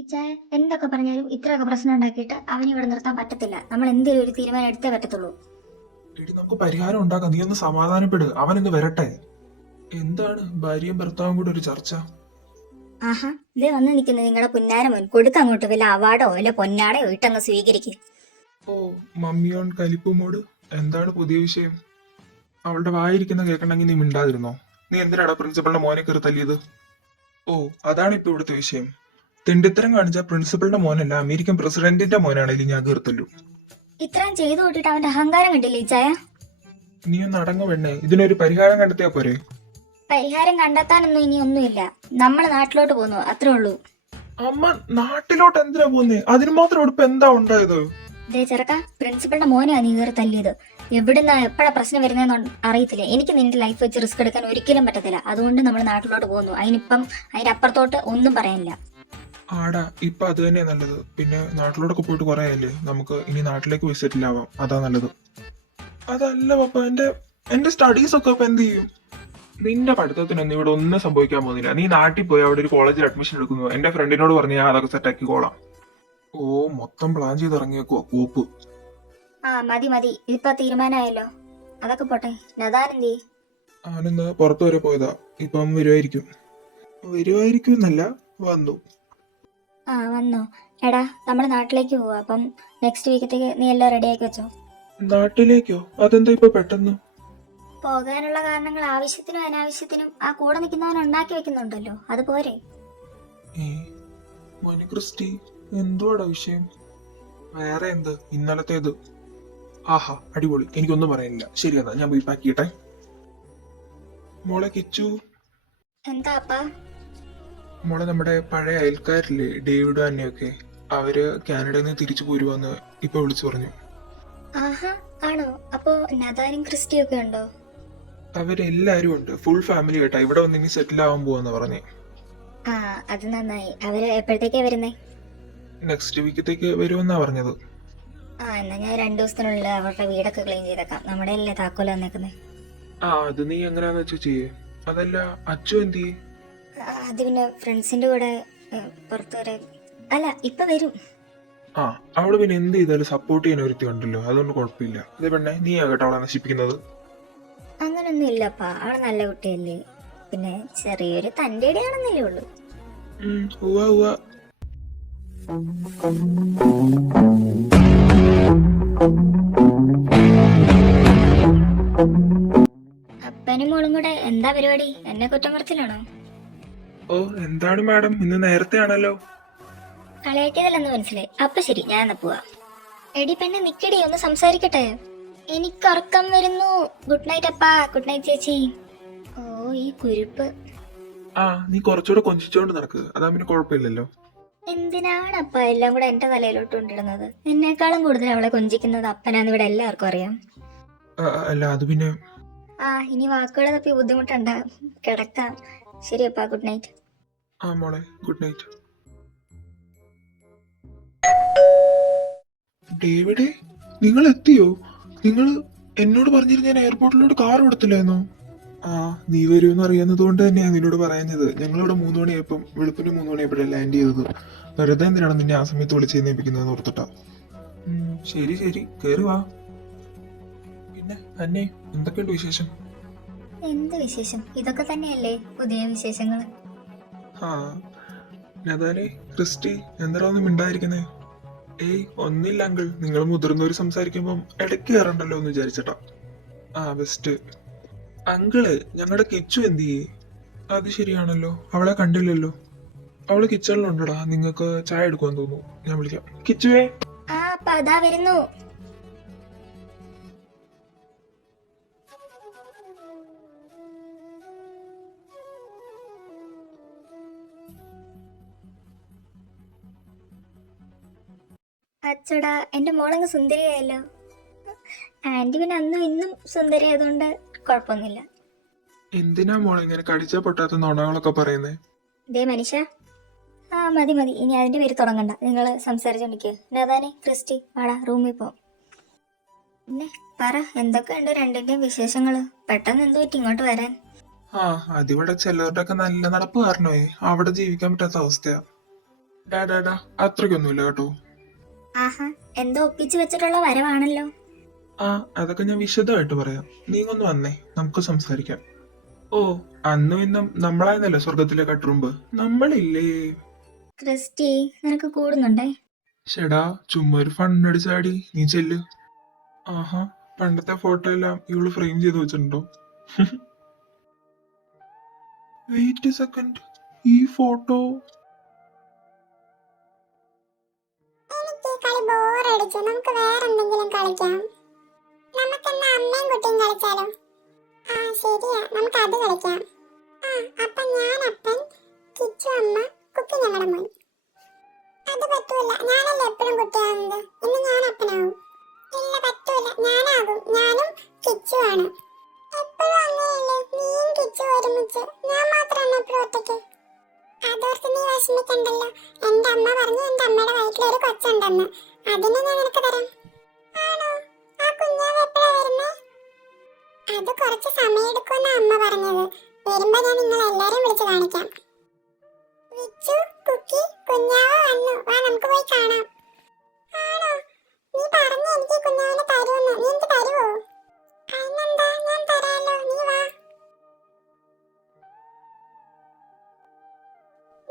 ഇച്ചായ എന്തൊക്കെ പറഞ്ഞാലും ഇത്രയൊക്കെ പ്രശ്നം ഉണ്ടാക്കിയിട്ട് അവന് ഇവിടെ നിർത്താൻ പറ്റത്തില്ല. നമ്മൾ എന്തെങ്കിലും ഒരു തീരുമാനം എടുത്തേ പറ്റത്തുള്ളൂ. എടി നമുക്ക് പരിഹാരം ഉണ്ടാക്കാം. നീ ഒന്ന് സമാധാനപ്പെട്, അവനൊന്ന് വരട്ടെ. എന്താണ് ഭാര്യയും ഭർത്താവും കൂടെ ഒരു ചർച്ച? ആഹാ, ഇതേ വന്ന് നിൽക്കുന്നത് നിങ്ങളുടെ പുന്നാര മോൻ. കൊടുക്ക അങ്ങോട്ട് വല്ല അവാർഡോ വല്ല പൊന്നാടയോ ഇട്ടങ്ങ് സ്വീകരിക്കും. ഓ, മമ്മി ഓൺ കലിപ്പുമോട്. എന്താണ് പുതിയ വിഷയം? അവളുടെ വായിരിക്കുന്ന കേൾക്കണമെങ്കിൽ നീ മിണ്ടാതിരുന്നോ? നീ എന്തിനാടാ പ്രിൻസിപ്പളിന്റെ മോനെ കയറി തല്ലിയത്? ഓ, അതാണ് ഇപ്പൊ ഇവിടുത്തെ വിഷയം. തെണ്ടിത്തരം കാണിച്ച പ്രിൻസിപ്പളിന്റെ മോനല്ല, അമേരിക്കൻ പ്രസിഡന്റിന്റെ മോനാണെങ്കിൽ ഞാൻ കയറിത്തല്ലു. ഇത്രയും ചെയ്തു കൂട്ടിട്ട് അവന്റെ അഹങ്കാരം കണ്ടില്ലേ ഇച്ചായ? നീ ഒന്ന് അടങ്ങ വേണേ, ഇതിനൊരു പരിഹാരം കണ്ടെത്തിയാ പോരെ? പരിഹാരം കണ്ടെത്താനൊന്നും ഇനി ഒന്നുമില്ല. നമ്മൾ നാട്ടിലോട്ട് പോന്നു, അത്രേ ഉള്ളൂ. അമ്മ നാട്ടിലോട്ട് എന്തിനാ പോന്നേ? അതിന് മാത്രം ഇപ്പൊ എന്താ ഉണ്ടായത്? ദേ ചെറുക്ക, പ്രിൻസിപ്പളിന്റെ മോനെയാ നീ കയറി തല്ലിയത്. എവിടുന്ന എപ്പോഴാ പ്രശ്നം വരുന്നതെന്ന് അറിയത്തില്ല. എനിക്ക് നിന്റെ ലൈഫ് വെച്ച് റിസ്ക് എടുക്കാൻ ഒരിക്കലും പറ്റത്തില്ല. അതുകൊണ്ട് നമ്മൾ നാട്ടിലോട്ട് പോകുന്നു. അതിന്റെ അപ്പുറത്തോട്ട് ഒന്നും പറയാനില്ല. ആടാ, ഇപ്പൊ അത് തന്നെയാ നല്ലത്. പിന്നെ നാട്ടിലോട്ടൊക്കെ പോയിട്ട് കുറെ ആയില്ലേ, നമുക്ക് ഇനി നാട്ടിലേക്ക് പോയി സെറ്റിൽ ആവാം. അതാ നല്ലത്. അതല്ല പപ്പ, എന്റെ സ്റ്റഡീസ് ഒക്കെ ഇപ്പൊ എന്ത് ചെയ്യും? നിന്റെ പഠിത്തത്തിനൊന്നും ഇവിടെ ഒന്നും സംഭവിക്കാൻ പോകുന്നില്ല. നീ നാട്ടിൽ പോയി അവിടെ ഒരു കോളേജിൽ അഡ്മിഷൻ എടുക്കുന്നു. എന്റെ ഫ്രണ്ടിനോട് പറഞ്ഞ് ഞാൻ അതൊക്കെ സെറ്റാക്കി കോളാം. ഓ, മൊത്തം പ്ലാൻ ചെയ്ത് ഇറങ്ങിയേക്കുവാ കൂപ്പ്. ആ മതി മതി, ഇതിപ്പോ തീരുമാനമായല്ലോ. അതൊക്കെ പോട്ടെ. നദാനെന്തേ? അവനിന്ന് പുറത്തു വരെ പോയതാ. ഇപ്പം വരുമായിരിക്കും. വരുമായിരിക്കും എന്നല്ല, വന്നു. ആ വന്നോ? എടാ, നമ്മൾ നാട്ടിലേക്ക് പോവാ. അപ്പം നെക്സ്റ്റ് വീക്കത്തേക്ക് നീ എല്ലാം റെഡി ആക്കി വെച്ചോ. നാട്ടിലേക്കോ? അതെന്താ ഇപ്പൊ പെട്ടെന്ന്? പോകാനുള്ള കാരണങ്ങൾ ആവശ്യത്തിനും അനാവശ്യത്തിനും ആ കൂടെ നിൽക്കുന്നവൻ ഉണ്ടാക്കി വെക്കുന്നുണ്ടല്ലോ, അത് പോരെ? ഏ, മോനെ ക്രിസ്റ്റി, എന്തുവാടാ വിഷയം? വേറെ എന്ത്, ഇന്നലത്തേത്. ആഹാ, അടിപൊളി. എനിക്കൊന്നും പറയാനില്ല. ശരി, എന്നാ ഞാൻ പോയി പാക്ക് ചെയ്യട്ടെ. മോളെ കിച്ചു. എന്താ അപ്പാ? മോളെ, നമ്മുടെ പഴയ അയൽക്കാരില്ലേ, ഡേവിഡും അന്നയൊക്കെ, അവര് കാനഡയിൽ നിന്ന് തിരിച്ചു പോരുവാന്ന് ഇപ്പൊ വിളിച്ചു പറഞ്ഞു. ആഹാ, ആണോ? അപ്പോ നദാനും ക്രിസ്റ്റിയും ഒക്കെ ഉണ്ടോ? അവരെല്ലാരും ഉണ്ട്. ഫുൾ ഫാമിലി ആയിട്ടാ ഇവിടെ വന്ന് ഇനി സെറ്റിൽ ആവാൻ പോവാന്ന് പറഞ്ഞേ. ആ, അത് നന്നായി. അവര് എപ്പോഴത്തേക്കാ വരുന്നേ? നെക്സ്റ്റ് വീക്കത്തേക്ക് വരുമെന്നാ പറഞ്ഞത്. ആ, എന്നാ ഞാൻ 2 ദിവസത്തിനുള്ളിൽ അവരുടെ വീടൊക്കെ ക്ലീൻ ചെയ്തേക്കാം. നമ്മുടെ അല്ലേ താക്കോല് വന്നേക്കുന്നേ. ആ, അത് നീ എങ്ങനെയാന്ന് വെച്ചാ ചെയ്യേ. അതല്ല, അച്ചു എന്ത് ചെയ്യേ? അത് പിന്നെ ഫ്രണ്ട്സിന്റെ കൂടെ പുറത്തു വരെ. അല്ല, ഇപ്പൊ വരും. ആ, അവള് പിന്നെ എന്ത് ചെയ്താലും സപ്പോർട്ട് ചെയ്യാൻ ഒരുത്തി ഉണ്ടല്ലോ, അതുകൊണ്ട് കുഴപ്പമില്ല. അതേ പെണ്ണെ, നീ ആകട്ടെ അവളെ നശിപ്പിക്കുന്നത്. അങ്ങനൊന്നും ഇല്ലപ്പാ, അവള് നല്ല കുട്ടിയല്ലേ. പിന്നെ ചെറിയൊരു തന്റെ ഇടയാണെന്നല്ലേ ഉള്ളൂ. ഉവ്വ ഉവ്വ. അപ്പനും മോളും കൂടെ എന്താ പരിപാടി? എന്നെ കുറ്റം പറച്ചിലാണോ? ഓ, എന്താണ് മാഡം, ഇന്ന് നേരത്തെ ആണല്ലോ. കളയാക്കിയതല്ലെന്ന് മനസ്സിലായി. അപ്പൊ ശരി, ഞാൻ എന്നാ പോവാ. എടി പെണ്ണെ, നിക്കടി, ഒന്ന് സംസാരിക്കട്ടെ. എനിക്ക് ഉറക്കം വരുന്നു. ഗുഡ് നൈറ്റ് അപ്പാ. ഗുഡ് നൈറ്റ് ചേച്ചി. ഓ, ഈ കുരുപ്പ്. ആ, നീ കുറച്ചുകൂടെ കൊഞ്ചിച്ചോണ്ട് നടക്ക്, അതാ പിന്നെ കുഴപ്പമില്ലല്ലോ. എന്തിനാണ് അപ്പ എല്ലാം കൂടെ എന്റെ തലയിലോട്ട് കൊണ്ടിടുന്നത്? എന്നെക്കാളും കൂടുതൽ അവളെ കൊഞ്ചിക്കുന്നത് അപ്പനാന്ന് ഇവിടെ എല്ലാവർക്കും അറിയാം. അല്ല, അത് പിന്നെ. ആ, ഇനി വാക്കുകളെ തപ്പി ബുദ്ധിമുട്ടണ്ട. കിടക്കാം. ശരി അപ്പാ, ഗുഡ് നൈറ്റ്. ആ മോളെ, ഗുഡ് നൈറ്റ്. ഡേവിഡേ, നിങ്ങൾ എത്തിയോ? നിങ്ങൾ എന്നോട് പറഞ്ഞിരുന്ന ഞാൻ എയർപോർട്ടിലോട്ട് കാർ കൊടുത്തില്ലായിരുന്നോ? ആ, നീ വരുമെന്ന് അറിയാവുന്നത് കൊണ്ട് തന്നെയാണ് നിന്നോട് പറയുന്നത്. ഞങ്ങളിവിടെ 3 മണിയായപ്പം, വെളുപ്പിന് 3 മണിയായപ്പോഴാണ് ലാൻഡ് ചെയ്തത്. വെറുതെ എന്തിനാണ് നിന്നെ ആ സമയത്ത് വിളിച്ച് ഏൽപ്പിക്കുന്നതെന്ന് ഓർത്തിട്ടാ. ശരി ശരി, കേറി വാ. പിന്നെ അന്നേ, എന്തൊക്കെയുണ്ട് വിശേഷം? എന്ത് വിശേഷം? ഇതൊക്കെ തന്നെയല്ലേ പുതിയ വിശേഷങ്ങൾ. ആ, നദാനെ, ക്രിസ്റ്റി, എന്താ ഒന്നും മിണ്ടായിരിക്കുന്നേ? ഏയ്, ഒന്നില്ല അങ്കിൾ, നിങ്ങൾ മുതിർന്നവര് സംസാരിക്കുമ്പം ഇടയ്ക്ക് കയറണ്ടല്ലോ എന്ന് വിചാരിച്ചട്ടാ. ആ, ബെസ്റ്റ്. അങ്കിള്, ഞങ്ങളുടെ കിച്ചു എന്ത് ചെയ്യേ? അത് ശരിയാണല്ലോ, അവളെ കണ്ടില്ലല്ലോ. അവള് കിച്ചണിലുണ്ടടാ. നിങ്ങൾക്ക് ചായ എടുക്കുവാൻ തോന്നുന്നു, ഞാൻ വിളിക്കാം. കിച്ചുവേ. ആ അപ്പ അതാ വരുന്നു. അച്ചടാ, എന്റെ മോളങ്ങ് സുന്ദരിയായല്ലോ. ആന്റി പിന്നെ അന്നും ഇന്നും സുന്ദരി ആയതുകൊണ്ട് കുഴപ്പമൊന്നുമില്ല. എന്തിനാ മോളെ ഇങ്ങനെ കടിച്ചാ പൊട്ടാത്ത നുണകളൊക്കെ പറയുന്നേ? ദേ മനുഷ്യ. ആ മതി മതി, ഇനി അതിന്റെ പേര് തുടങ്ങണ്ട. നിങ്ങൾ സംസാരിച്ചോണ്ടിരിക്കുക. നദാനെ, ക്രിസ്റ്റി, വാടാ റൂമിൽ പോ. പിന്നെ പറ, എന്തൊക്കെയുണ്ട് രണ്ടിന്റെയും വിശേഷങ്ങള്? പെട്ടെന്ന് എന്ത് പറ്റി ഇങ്ങോട്ട് വരാൻ? ആ, അതിവിടെ ചിലവരുടെ ഒക്കെ നല്ല നടപ്പ് കാരണമേ അവിടെ ജീവിക്കാൻ പറ്റാത്ത അവസ്ഥയാ. ഡാ അത്രയ്ക്കൊന്നുമില്ല കേട്ടോ. ആഹാ, എന്തോ ഒപ്പിച്ചു വെച്ചിട്ടുള്ള വരവാണല്ലോ. ആ അതൊക്കെ ഞാൻ വിശദമായിട്ട് പറയാം. നീ ഒന്ന് വന്നേ, നമുക്ക് സംസാരിക്കാം. ഓ, അന്നും ഇന്നും നമ്മളായിരുന്നല്ലോ സ്വർഗത്തിലെ കട്ടുറുമ്പ്, നമ്മളില്ലേ? ക്രിസ്റ്റി, നിനക്ക് കൂടുന്നുണ്ടേ? ചേടാ ചുമ്മാ ഒരു ഫണ്ണടിച്ചാടി, നീ ചെല്ല്. ആഹാ, പണ്ടത്തെ ഫോട്ടോ എല്ലാം ഇവള് ഫ്രെയിം ചെയ്ത് വെച്ചിട്ടുണ്ടോ? വെയിറ്റ് സെക്കൻഡ്, ഈ ഫോട്ടോ. എനിക്ക് ഈ കളി ബോറടിച്ചു. നമുക്ക് വേറെ എന്തെങ്കിലും കളിക്കാം. നമുക്കെന്നാ അമ്മയും കുട്ടിയും കളിച്ചാലോ? ആ ശരിയാ, നമുക്ക് അത് കളിക്കാം. ആ അപ്പൊ ഞാൻ അപ്പൻ, കിച്ചു അമ്മ, കുക്കി ഞങ്ങളുടെ മോൻ. അത് പറ്റൂല, ഞാനല്ലേ എപ്പോഴും കുട്ടിയാവുന്നത്. ഇന്ന് ഞാൻ അപ്പനാവും. ഇല്ല പറ്റൂല, ഞാനാകും. ഞാനും കിച്ചു ആണ്. എപ്പോഴും അങ്ങനെയല്ലേ, നീയും കിച്ചു ഒരുമിച്ച്. ഞാൻ മാത്രമാണ് എപ്പോഴും ഒറ്റയ്ക്ക്. അതോർത്ത് നീ വിഷമിക്കണ്ടല്ലോ. എന്റെ അമ്മ പറഞ്ഞു എന്റെ അമ്മയുടെ വയറ്റിലൊരു കൊച്ചുണ്ടെന്ന്. അതിനെ ഞാൻ നിനക്ക് തരാം. ആണോ? ആ കുഞ്ഞാവ് എപ്പോഴാ വരുന്നേ? അത് കുറച്ച് സമയം എടുക്കുമെന്നാ അമ്മ പറഞ്ഞത്. വരുമ്പോ ഞാൻ നിങ്ങളെ എല്ലാരെയും വിളിച്ചു കാണിക്കാം. വിച്ചു, കുക്കി, കുഞ്ഞാവ് വന്നു. വാ നമുക്ക് പോയി കാണാം. ആണോ? നീ പറഞ്ഞു എനിക്ക് ഈ കുഞ്ഞാവിനെ തരുമെന്ന്. നീ എനിക്ക് തരുവോ? അതിനെന്താ, ഞാൻ തരാലോ. നീ വാ.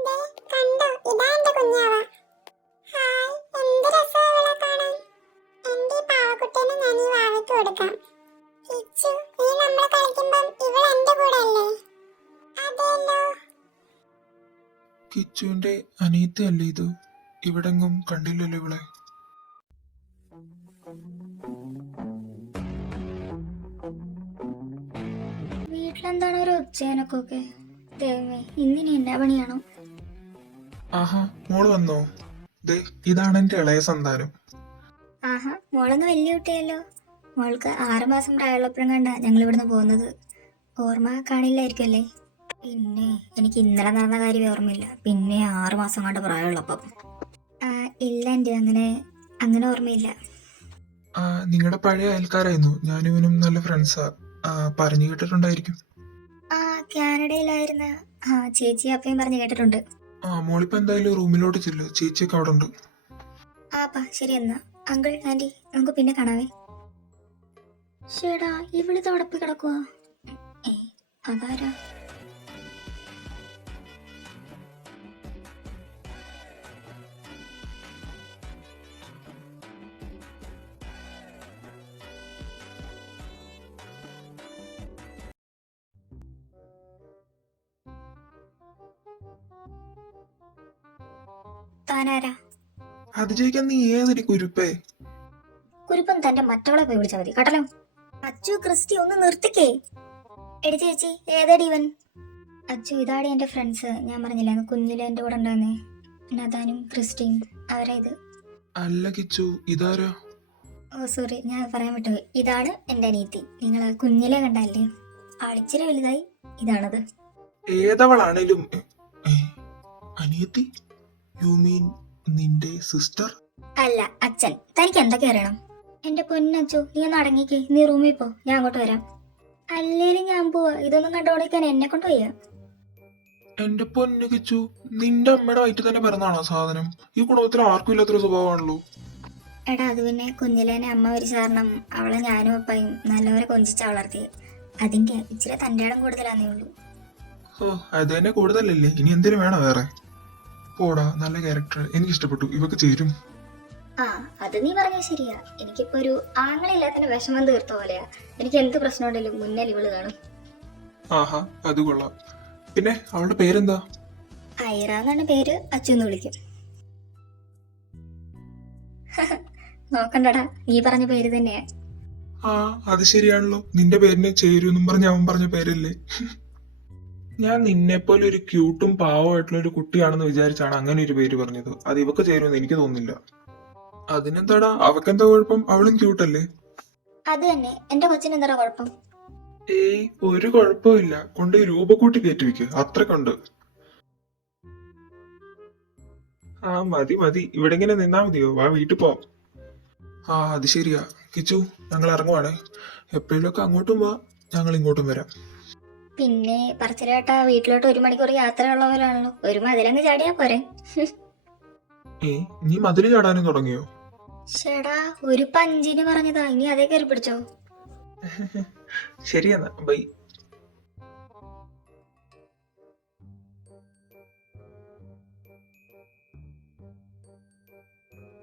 ദേ, കണ്ടോ? ഇതാ എന്റെ കുഞ്ഞാവ. ഹായ്, എന്ത് രസാ ഇവളെ കാണാൻ. എന്റെ ഈ പാവക്കുട്ടീനെ ഞാൻ ഈ വാവയ്ക്ക് കൊടുക്കാം. കിച്ചു, നീ നമ്മളെ കളിക്കുമ്പം ഇവൾ എന്റെ കൂടെ അല്ലേ? അതെല്ലോ. കിച്ചുവിന്റെ അനിയത്തിയല്ലേ ഇത്? ഇവിടെങ്ങും കണ്ടില്ലല്ലോ ഇവളെ. വീട്ടിലെന്താണ് ഒരു ഒച്ചേനൊക്കെ? ദൈവമേ, ഇന്നിനി എന്നാ പണിയാണോ? ആഹാ, മോള് വന്നോ? ദേ, ഇതാണ് എന്റെ ഇളയ സന്താനം. ആഹാ, മോളൊന്ന് വലിയ കുട്ടിയല്ലോ. മോൾക്ക് 6 മാസം പ്രായമുള്ളപ്പോഴും കണ്ട ഞങ്ങൾ ഇവിടുന്ന് പോകുന്നത്. ഓർമ്മ കാണില്ലായിരിക്കും അല്ലേ? പിന്നെ എനിക്ക് ഇന്നലെ നടന്ന കാര്യം ഓർമ്മയില്ല. പിന്നെ 6 മാസം കണ്ട് പ്രായമുള്ളപ്പം. ഇല്ല ആൻറ്റി, അങ്ങനെ ഓർമ്മയില്ല. ആ, നിങ്ങളുടെ പഴയ അയൽക്കാരായിരുന്നു. ഞാനും ഇവനും നല്ല ഫ്രണ്ട്സാ. പറഞ്ഞു കേട്ടിട്ടുണ്ടായിരിക്കും. ആ, കാനഡയിലായിരുന്ന ചേച്ചി അപ്പയും പറഞ്ഞു കേട്ടിട്ടുണ്ട്. ആ, മോളിപ്പോ എന്തായാലും റൂമിലോട്ട് ചെല്ലു, ചേച്ചിയൊക്കെ അവിടെ ഉണ്ട്. ആപ്പാ ശരി എന്നാ. അങ്കിൾ ആൻറ്റി, നമുക്ക് പിന്നെ കാണാവേ. ചേടാ, ഇവിടുത്തെ ഉടപ്പി കിടക്കുവാ. അതാരാ? താനാരാ? അത് ചോദിക്കാൻ നീ ഏതൊരു കുരുപ്പേ? കുരുപ്പം തന്റെ മറ്റവളെ പോയി വിളിച്ചാൽ മതി കേട്ടല്ലോ. അച്ചു, ക്രിസ്റ്റി ഒന്ന് നിർത്തിക്കേ. എടി ചേച്ചി, ഏതാടി ഇവൻ? അച്ചു, ഇതാടി എന്റെ ഫ്രണ്ട്സ്. ഞാൻ പറഞ്ഞില്ലേ കുഞ്ഞിലെ എന്റെ കൂടെ ഉണ്ടായിരുന്നേ, നദാനും ക്രിസ്റ്റിയും. അവരാ ഇത്. അല്ല കിച്ചു, ഇതാരാ? ഓ സോറി, ഞാൻ പറയാൻ വിട്ടുപോയി. ഇതാണ് എന്റെ അനിയത്തി. നിങ്ങൾ കുഞ്ഞിലെ കണ്ടല്ലേ, ആളിച്ചിരി വലുതായി. ഇതാണത്. ഏതവളാണേലും അനിയത്തി? യു മീൻ നിന്റെ സിസ്റ്റർ? അല്ല, അച്ഛൻ. തനിക്ക് എന്തൊക്കെ അറിയണം? എന്റെ പൊന്നച്ചു, നീ ഒന്ന് അടങ്ങിക്കേ. നീ റൂമിൽ പോ, ഞാൻ അങ്ങോട്ട് വരാം. അല്ലേലും ഞാൻ പോവാ. ഇതൊന്നും കണ്ടുകൊണ്ടിരിക്കാൻ എന്നെ കൊണ്ട് വയ്യ. എന്റെ പൊന്നു കിച്ചു, നിന്റെ അമ്മയുടെ വയറ്റിൽ തന്നെ പിറന്നാണോ സാധനം? ഈ കുടുംബത്തിൽ ആർക്കും ഇല്ലാത്തൊരു സ്വഭാവമാണല്ലോ. എടാ, അത് പിന്നെ കുഞ്ഞിലേനെ അമ്മ മരിച്ച കാരണം അവളെ ഞാനും അപ്പയും നല്ലവരെ കൊഞ്ചിച്ച വളർത്തി. അതിന്റെ ഇച്ചിരി തന്റെ ഇടം കൂടുതലാന്നേ ഉള്ളൂ. ഓ, അത് തന്നെ കൂടുതലല്ലേ, ഇനി എന്തിനു വേണം വേറെ? പോടാ, നല്ല ക്യാരക്ടർ, എനിക്ക് ഇഷ്ടപ്പെട്ടു. ഇവക്ക് ചേരും. ആ, അത് നീ പറഞ്ഞത് ശരിയാ. എനിക്കിപ്പോ ഒരു ആങ്ങളില്ലാത്തതിന്റെ വിഷമം തീർത്ത പോലെയാ. എനിക്ക് എന്ത് പ്രശ്നം ഉണ്ടെങ്കിലും മുന്നേ ഇവള് കാണും. ആഹാ, അത് കൊള്ളാം. പിന്നെ അവളുടെ പേരെന്താ? ഐറ എന്നാണ് പേര്. അച്ചു എന്ന് വിളിക്കും. നോക്കണ്ടടാ, നീ പറഞ്ഞ പേര് തന്നെയാ. ആ, അത് ശരിയാണല്ലോ. നിന്റെ പേരിന് ചേരുമെന്നും പറഞ്ഞ് അവൻ പറഞ്ഞ പേരല്ലേ? ഞാൻ നിന്നെപ്പോലെ ഒരു ക്യൂട്ടും പാവമായിട്ടുള്ള ഒരു കുട്ടിയാണെന്ന് വിചാരിച്ചാണ് അങ്ങനെ ഒരു പേര് പറഞ്ഞത്. അത് ഇവക്ക് ചേരുമെന്ന് എനിക്ക് തോന്നുന്നില്ല. അതിനെന്താടാ, അവക്കെന്താ കുഴപ്പം? അവളും ക്യൂട്ടല്ലേ? അത് തന്നെ. എന്റെ കൊച്ചിന് എന്താ കുഴപ്പം? ഏയ്, ഒരു കുഴപ്പമില്ല. കൊണ്ട് രൂപക്കൂട്ടി കയറ്റിവെക്ക്, അത്രക്കുണ്ട്. ആ മതി മതി, ഇവിടെ ഇങ്ങനെ നിന്നാ മതിയോ? വാ, വീട്ടിൽ പോവാം. ആ, അത് ശരിയാ. കിച്ചു, ഞങ്ങൾ ഇറങ്ങുവാണേ. എപ്പോഴൊക്കെ അങ്ങോട്ടും വാ, ഞങ്ങൾ ഇങ്ങോട്ടും വരാം. പിന്നെ പറച്ചിലേട്ടാ, വീട്ടിലോട്ട് 1 മണിക്കൂർ യാത്ര ഉള്ളവരാണല്ലോ. ഒരു മതിലങ്ങ് ചാടിയാ പോരെ. നീ മതില് ചാടാനും തുടങ്ങിയോ? ചേടാ ഒരു പഞ്ചിന് പറഞ്ഞതാ, ഇനി അതേ കയറി പിടിച്ചോ. ശരിയെന്നാ, ബൈ.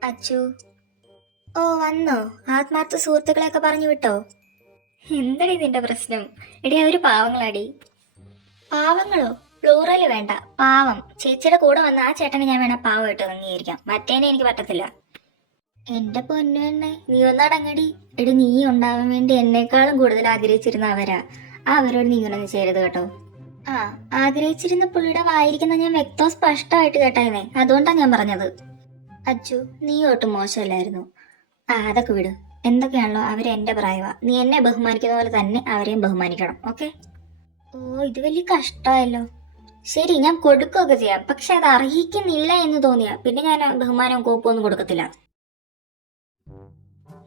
അച്ചു, ഓ വന്നോ? ആത്മാർത്ഥ സുഹൃത്തുക്കളെയൊക്കെ പറഞ്ഞു വിട്ടോ? എന്താണ് ഇതിന്റെ പ്രശ്നം? എടി അവര് പാവങ്ങളാടി. പാവങ്ങളോ? പ്ലൂറല് വേണ്ട, പാവം. ചേച്ചിയുടെ കൂടെ വന്ന ആ ചേട്ടനെ ഞാൻ വേണ പാവമായിട്ട് അംഗീകരിക്കാം, മറ്റേനെ എനിക്ക് പറ്റത്തില്ല. എന്റെ പൊന്നു തന്നെ, നീ ഒന്നടങ്ങടി. എടി നീ ഉണ്ടാവാൻ വേണ്ടി എന്നെക്കാളും കൂടുതൽ ആഗ്രഹിച്ചിരുന്ന അവരാ. അവരോട് നീ ഒന്നും ചെയ്യരുത് കേട്ടോ. ആ, ആഗ്രഹിച്ചിരുന്ന പുള്ളിയുടെ വായിരിക്കുന്ന ഞാൻ വ്യക്തവും സ്പഷ്ടമായിട്ട് കേട്ടായിരുന്നേ, അതുകൊണ്ടാ ഞാൻ പറഞ്ഞത്. അച്ചു, നീ ഒട്ടും മോശമല്ലായിരുന്നു. അതൊക്കെ വിട്. എന്തൊക്കെയാണല്ലോ അവര് എന്റെ പ്രായവാ. നീ എന്നെ ബഹുമാനിക്കുന്ന പോലെ തന്നെ അവരെയും ബഹുമാനിക്കണം, ഓക്കെ? ഓ, ഇത് വലിയ കഷ്ടമായല്ലോ. ശരി, ഞാൻ കൊടുക്കുകയൊക്കെ ചെയ്യാം, പക്ഷെ അത് അർഹിക്കുന്നില്ല എന്ന് തോന്നിയാ പിന്നെ ഞാൻ ബഹുമാനവും കോപ്പവും കൊടുക്കത്തില്ല.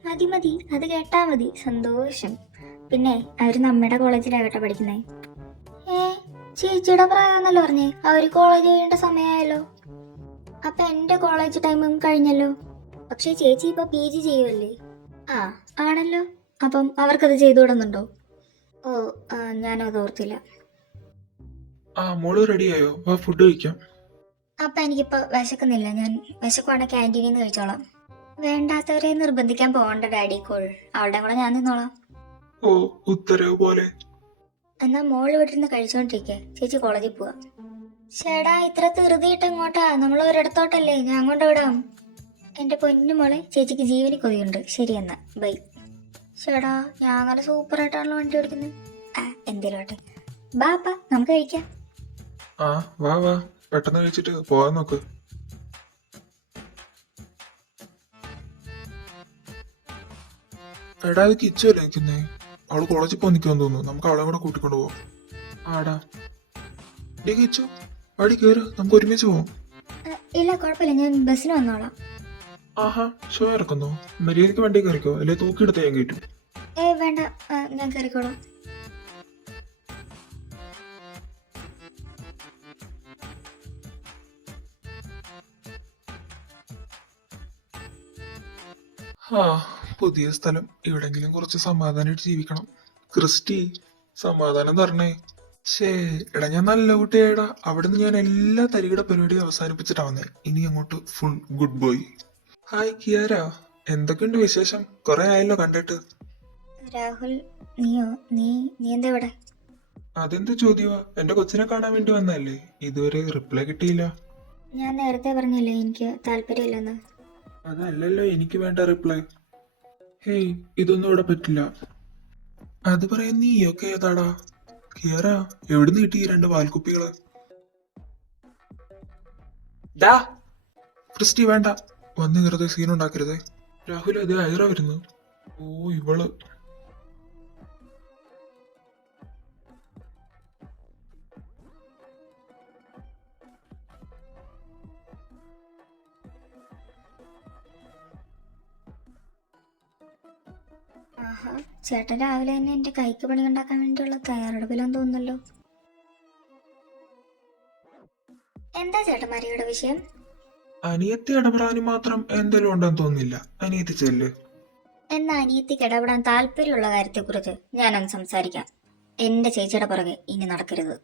മതി മതി, അത് കേട്ടാ മതി. സന്തോഷം. പിന്നെ അവര് നമ്മുടെ കോളേജിലാകട്ടെ പഠിക്കുന്നേ. ചേച്ചിയുടെ പ്രായമാണെന്നല്ലോ പറഞ്ഞേ. അവര് കോളേജ് കഴിയേണ്ട സമയമായല്ലോ. അപ്പൊ എന്റെ കോളേജ് ടൈമും കഴിഞ്ഞല്ലോ. പക്ഷെ ചേച്ചി ഇപ്പൊ PG ചെയ്യുമല്ലേ? ആ, ആണല്ലോ. അപ്പം അവർക്കത് ചെയ്തുവിടുന്നുണ്ടോ? ഓ, ഞാനത് ഓർത്തില്ല. മോള് റെഡിയായോ? വാ, ഫുഡ് കഴിക്കാം. അപ്പൊ എനിക്കിപ്പോ വിശക്കുന്നില്ല. ഞാൻ വിശക്കുവാണെ ക്യാൻറ്റീനിൽ നിന്ന് കഴിച്ചോളാം. വേണ്ടാത്തവരെ നിർബന്ധിക്കാൻ പോകണ്ട ഡാഡി കോൾ. അവളുടെ കൂടെ ഞാൻ നിന്നോളാം. ഓ, ഉത്തരവ് പോലെ. എന്നാ മോള് ഇവിടെ ഇരുന്ന് കഴിച്ചോണ്ടിരിക്കെ, ചേച്ചി കോളേജിൽ പോവാ. ചേടാ, ഇത്ര ധൃതിയിട്ട് എങ്ങോട്ടാ? നമ്മൾ ഒരിടത്തോട്ടല്ലേ, ഞാൻ കൊണ്ടുവിടാം. എന്റെ പൊന്നു മോളെ, ചേച്ചിക്ക് ജീവനി കൊതിയുണ്ട്. ശരി എന്നാ, ബൈ. ചേടാ, ഞാൻ അങ്ങനെ സൂപ്പറായിട്ടാണല്ലോ വണ്ടി ഓടിക്കുന്നത്. എന്തേലും ആട്ടെ. ബാപ്പാ, നമുക്ക് കഴിക്കാം. വാ വാ, പെട്ടെന്ന് കഴിച്ചിട്ട് പോവാൻ നോക്ക്. എടാ, അത് കിച്ചല്ലേ നിൽക്കുന്നേ? അവള് കോളേജിൽ പോകാൻ നിൽക്കുമെന്ന് തോന്നുന്നു. നമുക്ക് അവളെ കൂടെ കൂട്ടിക്കൊണ്ട് പോവാം. ആടാ, ഡേ കിച്ചു, അടി കേറ്, നമുക്ക് ഒരുമിച്ച് പോവാം. ഇല്ല, കുഴപ്പമില്ല, ഞാൻ ബസ്സിന് വന്നോളാം. ആഹാ, ഷോ ഇറക്കുന്നോ? മര്യാദയ്ക്ക് വണ്ടി കയറിക്കോ, അല്ലെ തൂക്കിയെടുത്ത് ഞാൻ കയറ്റും. വേണ്ട, ഞാൻ കയറിക്കോളാം. പുതിയ സ്ഥലം, എവിടെങ്കിലും കുറച്ച് സമാധാനമായിട്ട് ജീവിക്കണം. ക്രിസ്റ്റി, സമാധാനം തരണേ. എടാ, ഞാൻ നല്ല കുട്ടിയാടാ. അവിടുന്ന് ഞാൻ എല്ലാ തരികിട പരിപാടിയും അവസാനിപ്പിച്ചിട്ടാ വന്നേ. ഇനി അങ്ങോട്ട് full good boy. Hi Kiara, എന്തൊക്കെയുണ്ട് വിശേഷം? കുറെ ആയല്ലോ കണ്ടിട്ട്. രാഹുൽ, നീയോ? നീ എന്താ ഇവിടെ? അതെന്ത് ചോദ്യവാ? എന്റെ കൊച്ചിനെ കാണാൻ വേണ്ടി വന്നല്ലേ. ഇതുവരെ റിപ്ലൈ കിട്ടിയില്ല. ഞാൻ നേരത്തെ പറഞ്ഞില്ലേ എനിക്ക് താല്പര്യമില്ലെന്ന്. അതല്ലല്ലോ എനിക്ക് വേണ്ട റിപ്ലൈ. ഹേയ്, ഇതൊന്നും ഇവിടെ പറ്റില്ല. അത് പറയാൻ നീയൊക്കെ ഏതാടാ? കിയറ, എവിടുന്ന് കിട്ടി ഈ 2 പാൽക്കുപ്പികള്? ക്രിസ്റ്റി, വേണ്ട, വന്ന് വെറുതെ സീൻ ഉണ്ടാക്കരുതേ. രാഹുൽ, അത് ഐറ വരുന്നു. ഓ, ഇവള്. ആഹാ, ചേട്ടൻ രാവിലെ തന്നെ എന്റെ കൈക്ക് പണി ഉണ്ടാക്കാൻ വേണ്ടിയുള്ള തയ്യാറെടുപ്പിലാന്ന് തോന്നുന്നല്ലോ. എന്താ ചേട്ടൻ മരിയുടെ വിഷയം? അനിയത്തി ഇടപെടാനും മാത്രം എന്തെങ്കിലും ഉണ്ടെന്ന് തോന്നുന്നില്ല. അനിയത്തി ചെല്ല്. എന്നാ അനിയത്തിക്ക് ഇടപെടാൻ താല്പര്യമുള്ള കാര്യത്തെക്കുറിച്ച് ഞാനൊന്ന് സംസാരിക്കാം. എന്റെ ചേച്ചിയുടെ പുറകെ ഇനി നടക്കരുത്.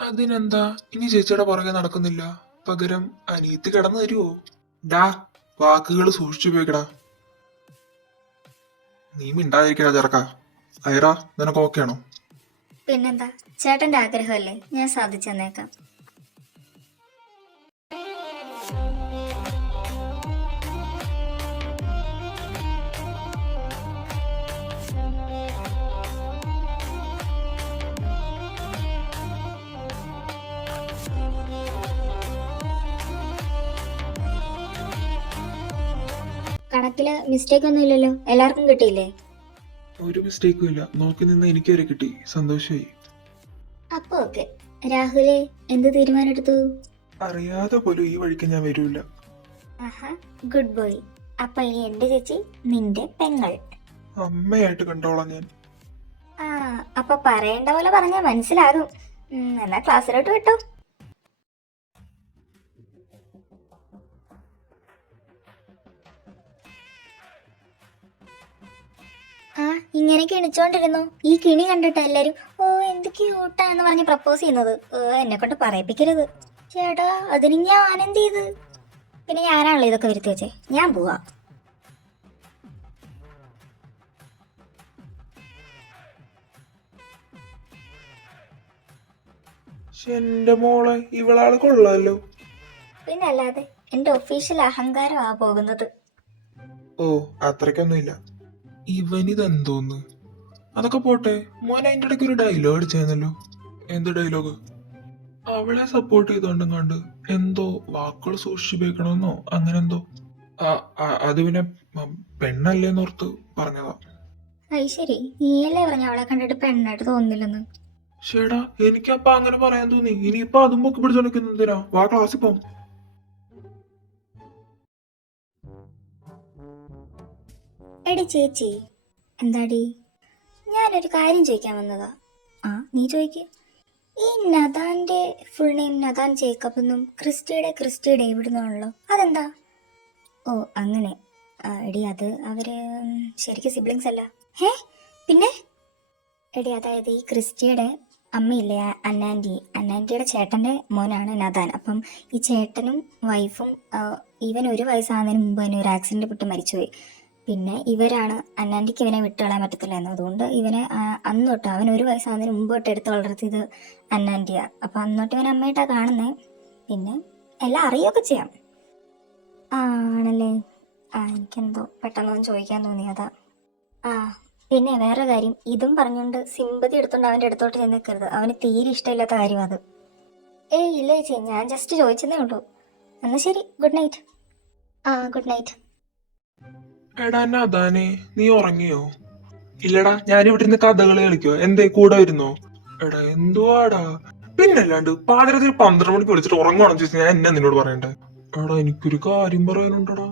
അതിനെന്താ, ഇനി ചേച്ചിയുടെ പുറകെ നടക്കുന്നില്ല? പകരം അനിയത്തി കിടന്നു തരുവോ? വാക്കുകൾ സൂക്ഷിച്ചുപയോഗിക്കടാ. നീ മിണ്ടാതിരിക്കടാ ചെറുക്ക. ഐറ, നിനക്ക് ഓക്കെ ആണോ? പിന്നെന്താ, ചേട്ടന്റെ ആഗ്രഹമല്ലേ, ഞാൻ സാധിച്ചു തന്നേക്കാം. കണക്കില് മിസ്റ്റേക്ക് ഒന്നും ഇല്ലല്ലോ? എല്ലാവർക്കും കിട്ടിയില്ലേ? ഒരു മിസ്റ്റേക്കും ഇല്ല. നോക്കി നിന്ന് എനിക്ക് വരെ കിട്ടി. സന്തോഷമായി. അപ്പൊ ഓക്കെ. രാഹുലെ, എന്ത് തീരുമാനം എടുത്തു? അറിയാതെ പോലും ഈ വഴിക്ക് ഞാൻ വരൂല. ആഹാ, ഗുഡ് ബോയ്. അപ്പൊ ഇനി എന്റെ ചേച്ചി നിന്റെ പെങ്ങൾ. അമ്മയായിട്ട് കണ്ടോളാം ഞാൻ. അപ്പൊ പറയേണ്ട പോലെ പറഞ്ഞാൽ മനസ്സിലാകും. എന്നാ ക്ലാസ്സിലോട്ട് വിട്ടോ. ഇങ്ങനെ കിണിച്ചോണ്ടിരുന്നു. ഈ കിണി കണ്ടിട്ട് എല്ലാരും ഓ എന്ത് ക്യൂട്ടാന്ന് പറഞ്ഞ് പ്രപ്പോസ് ചെയ്യുന്നത്. എന്നെ കൊണ്ട് പറയിപ്പിക്കരുത് ചേട്ടാ. അതിന് ഞാൻ എന്ത് ചെയ്ത്? പിന്നെ ഞാനാണല്ലോ ഇതൊക്കെ വരുത്തി വെച്ചേ. ഞാൻ പോവാ. പക്ഷെ എന്റെ മോളെ ഇവളാള് കൊള്ളാലോ. പിന്നെ അല്ലാതെ എന്റെ ഒഫീഷ്യൽ അഹങ്കാരമാ പോകുന്നത്. ഓ അത്രയ്ക്കൊന്നുമില്ല. ഇവനിതെന്തോന്ന്? അതൊക്കെ പോട്ടെ, മോൻ അതിന്റെ ഇടയ്ക്ക് ഒരു ഡയലോഗ് അടിച്ചായിരുന്നല്ലോ. എന്ത് ഡയലോഗ്? അവളെ സപ്പോർട്ട് ചെയ്തോണ്ടും കണ്ട് എന്തോ വാക്കുകൾ സൂക്ഷിച്ചുപയോഗിക്കണമെന്നോ അങ്ങനെ എന്തോ. അത് പിന്നെ പെണ്ണല്ലേന്നോർത്ത് പറഞ്ഞതാ. അത് ശരി, നീയല്ലേ പറഞ്ഞ അവളെ കണ്ടിട്ട് പെണ്ണായിട്ട് തോന്നുന്നില്ലെന്ന്. ചേടാ എനിക്കപ്പ അങ്ങനെ പറയാൻ തോന്നി. ഇനിയിപ്പൊ അതും പൊക്കി പിടിച്ചോണ്ടിരിക്കുന്നതിനാ? വാ ക്ലാസ്സിൽ പോം. എടി ചേച്ചി. എന്താടി? ഞാനൊരു കാര്യം ചോദിക്കാൻ വന്നതാ. ആ നീ ചോദിക്ക്. ഈ നദാന്റെ ഫുൾ നെയിം നദാൻ ജേക്കബ് എന്നും ക്രിസ്റ്റി ഡേവിഡ് എന്നാണല്ലോ, അതെന്താ? ഓ അങ്ങനെ. എടി അത് അവര് ശരിക്കും സിബ്ലിങ്സ് അല്ല. പിന്നെ? എടി അതായത് ഈ ക്രിസ്റ്റിയുടെ അമ്മയില്ലേ അന്നാൻറ്റിയുടെ ചേട്ടൻ്റെ മോനാണ് നദാൻ. അപ്പം ഈ ചേട്ടനും വൈഫും ഇവൻ 1 വയസ്സാകുന്നതിന് മുമ്പ് തന്നെ ഒരു ആക്സിഡൻറ്റ് പെട്ട് മരിച്ചുപോയി. പിന്നെ ഇവരാണ് അന്നാൻറ്റിക്ക് ഇവനെ വിട്ടുകളയാൻ പറ്റത്തില്ലായിരുന്നു. അതുകൊണ്ട് ഇവനെ അന്ന് തൊട്ട് അവൻ 1 വയസ്സാകുന്നതിന് മുമ്പ് തൊട്ട് എടുത്ത് വളർത്തിയത് അന്നാൻറ്റിയാ. അപ്പം അന്നോട്ട് ഇവൻ അമ്മയായിട്ടാണ് കാണുന്നത്. പിന്നെ എല്ലാം അറിയുകയൊക്കെ ചെയ്യാം. ആണല്ലേ? എനിക്കെന്തോ പെട്ടെന്നൊന്നും ചോദിക്കാൻ തോന്നിയതാ. പിന്നെ വേറെ കാര്യം, ഇതും പറഞ്ഞുകൊണ്ട് സിമ്പതി എടുത്തോണ്ട് അവൻ്റെ അടുത്തോട്ട് ചെന്നേക്കരുത്. അവന് തീരെ ഇഷ്ടമില്ലാത്ത കാര്യം അത്. ഇല്ല ചേച്ചി, ഞാൻ ജസ്റ്റ് ചോദിച്ചതേ ഉള്ളൂ. എന്നാൽ ശരി, ഗുഡ് നൈറ്റ്. Good night. എടാ നദാനെ, നീ ഉറങ്ങിയോ? ഇല്ലടാ, ഞാനിവിടെ ഇരുന്ന് കഥകളി കളിക്കോ? എന്തേ കൂടെ വരുന്നോ? എടാ എന്തുവാടാ? പിന്നല്ലാണ്ട് പാതിരത്തിൽ 12 മണിക്ക് വിളിച്ചിട്ട് ഉറങ്ങുവാണെന്ന് ചോദിച്ചാൽ ഞാൻ എന്നാ നിന്നോട് പറയണ്ടേ? എടാ എനിക്കൊരു കാര്യം പറയാനുണ്ടടാ.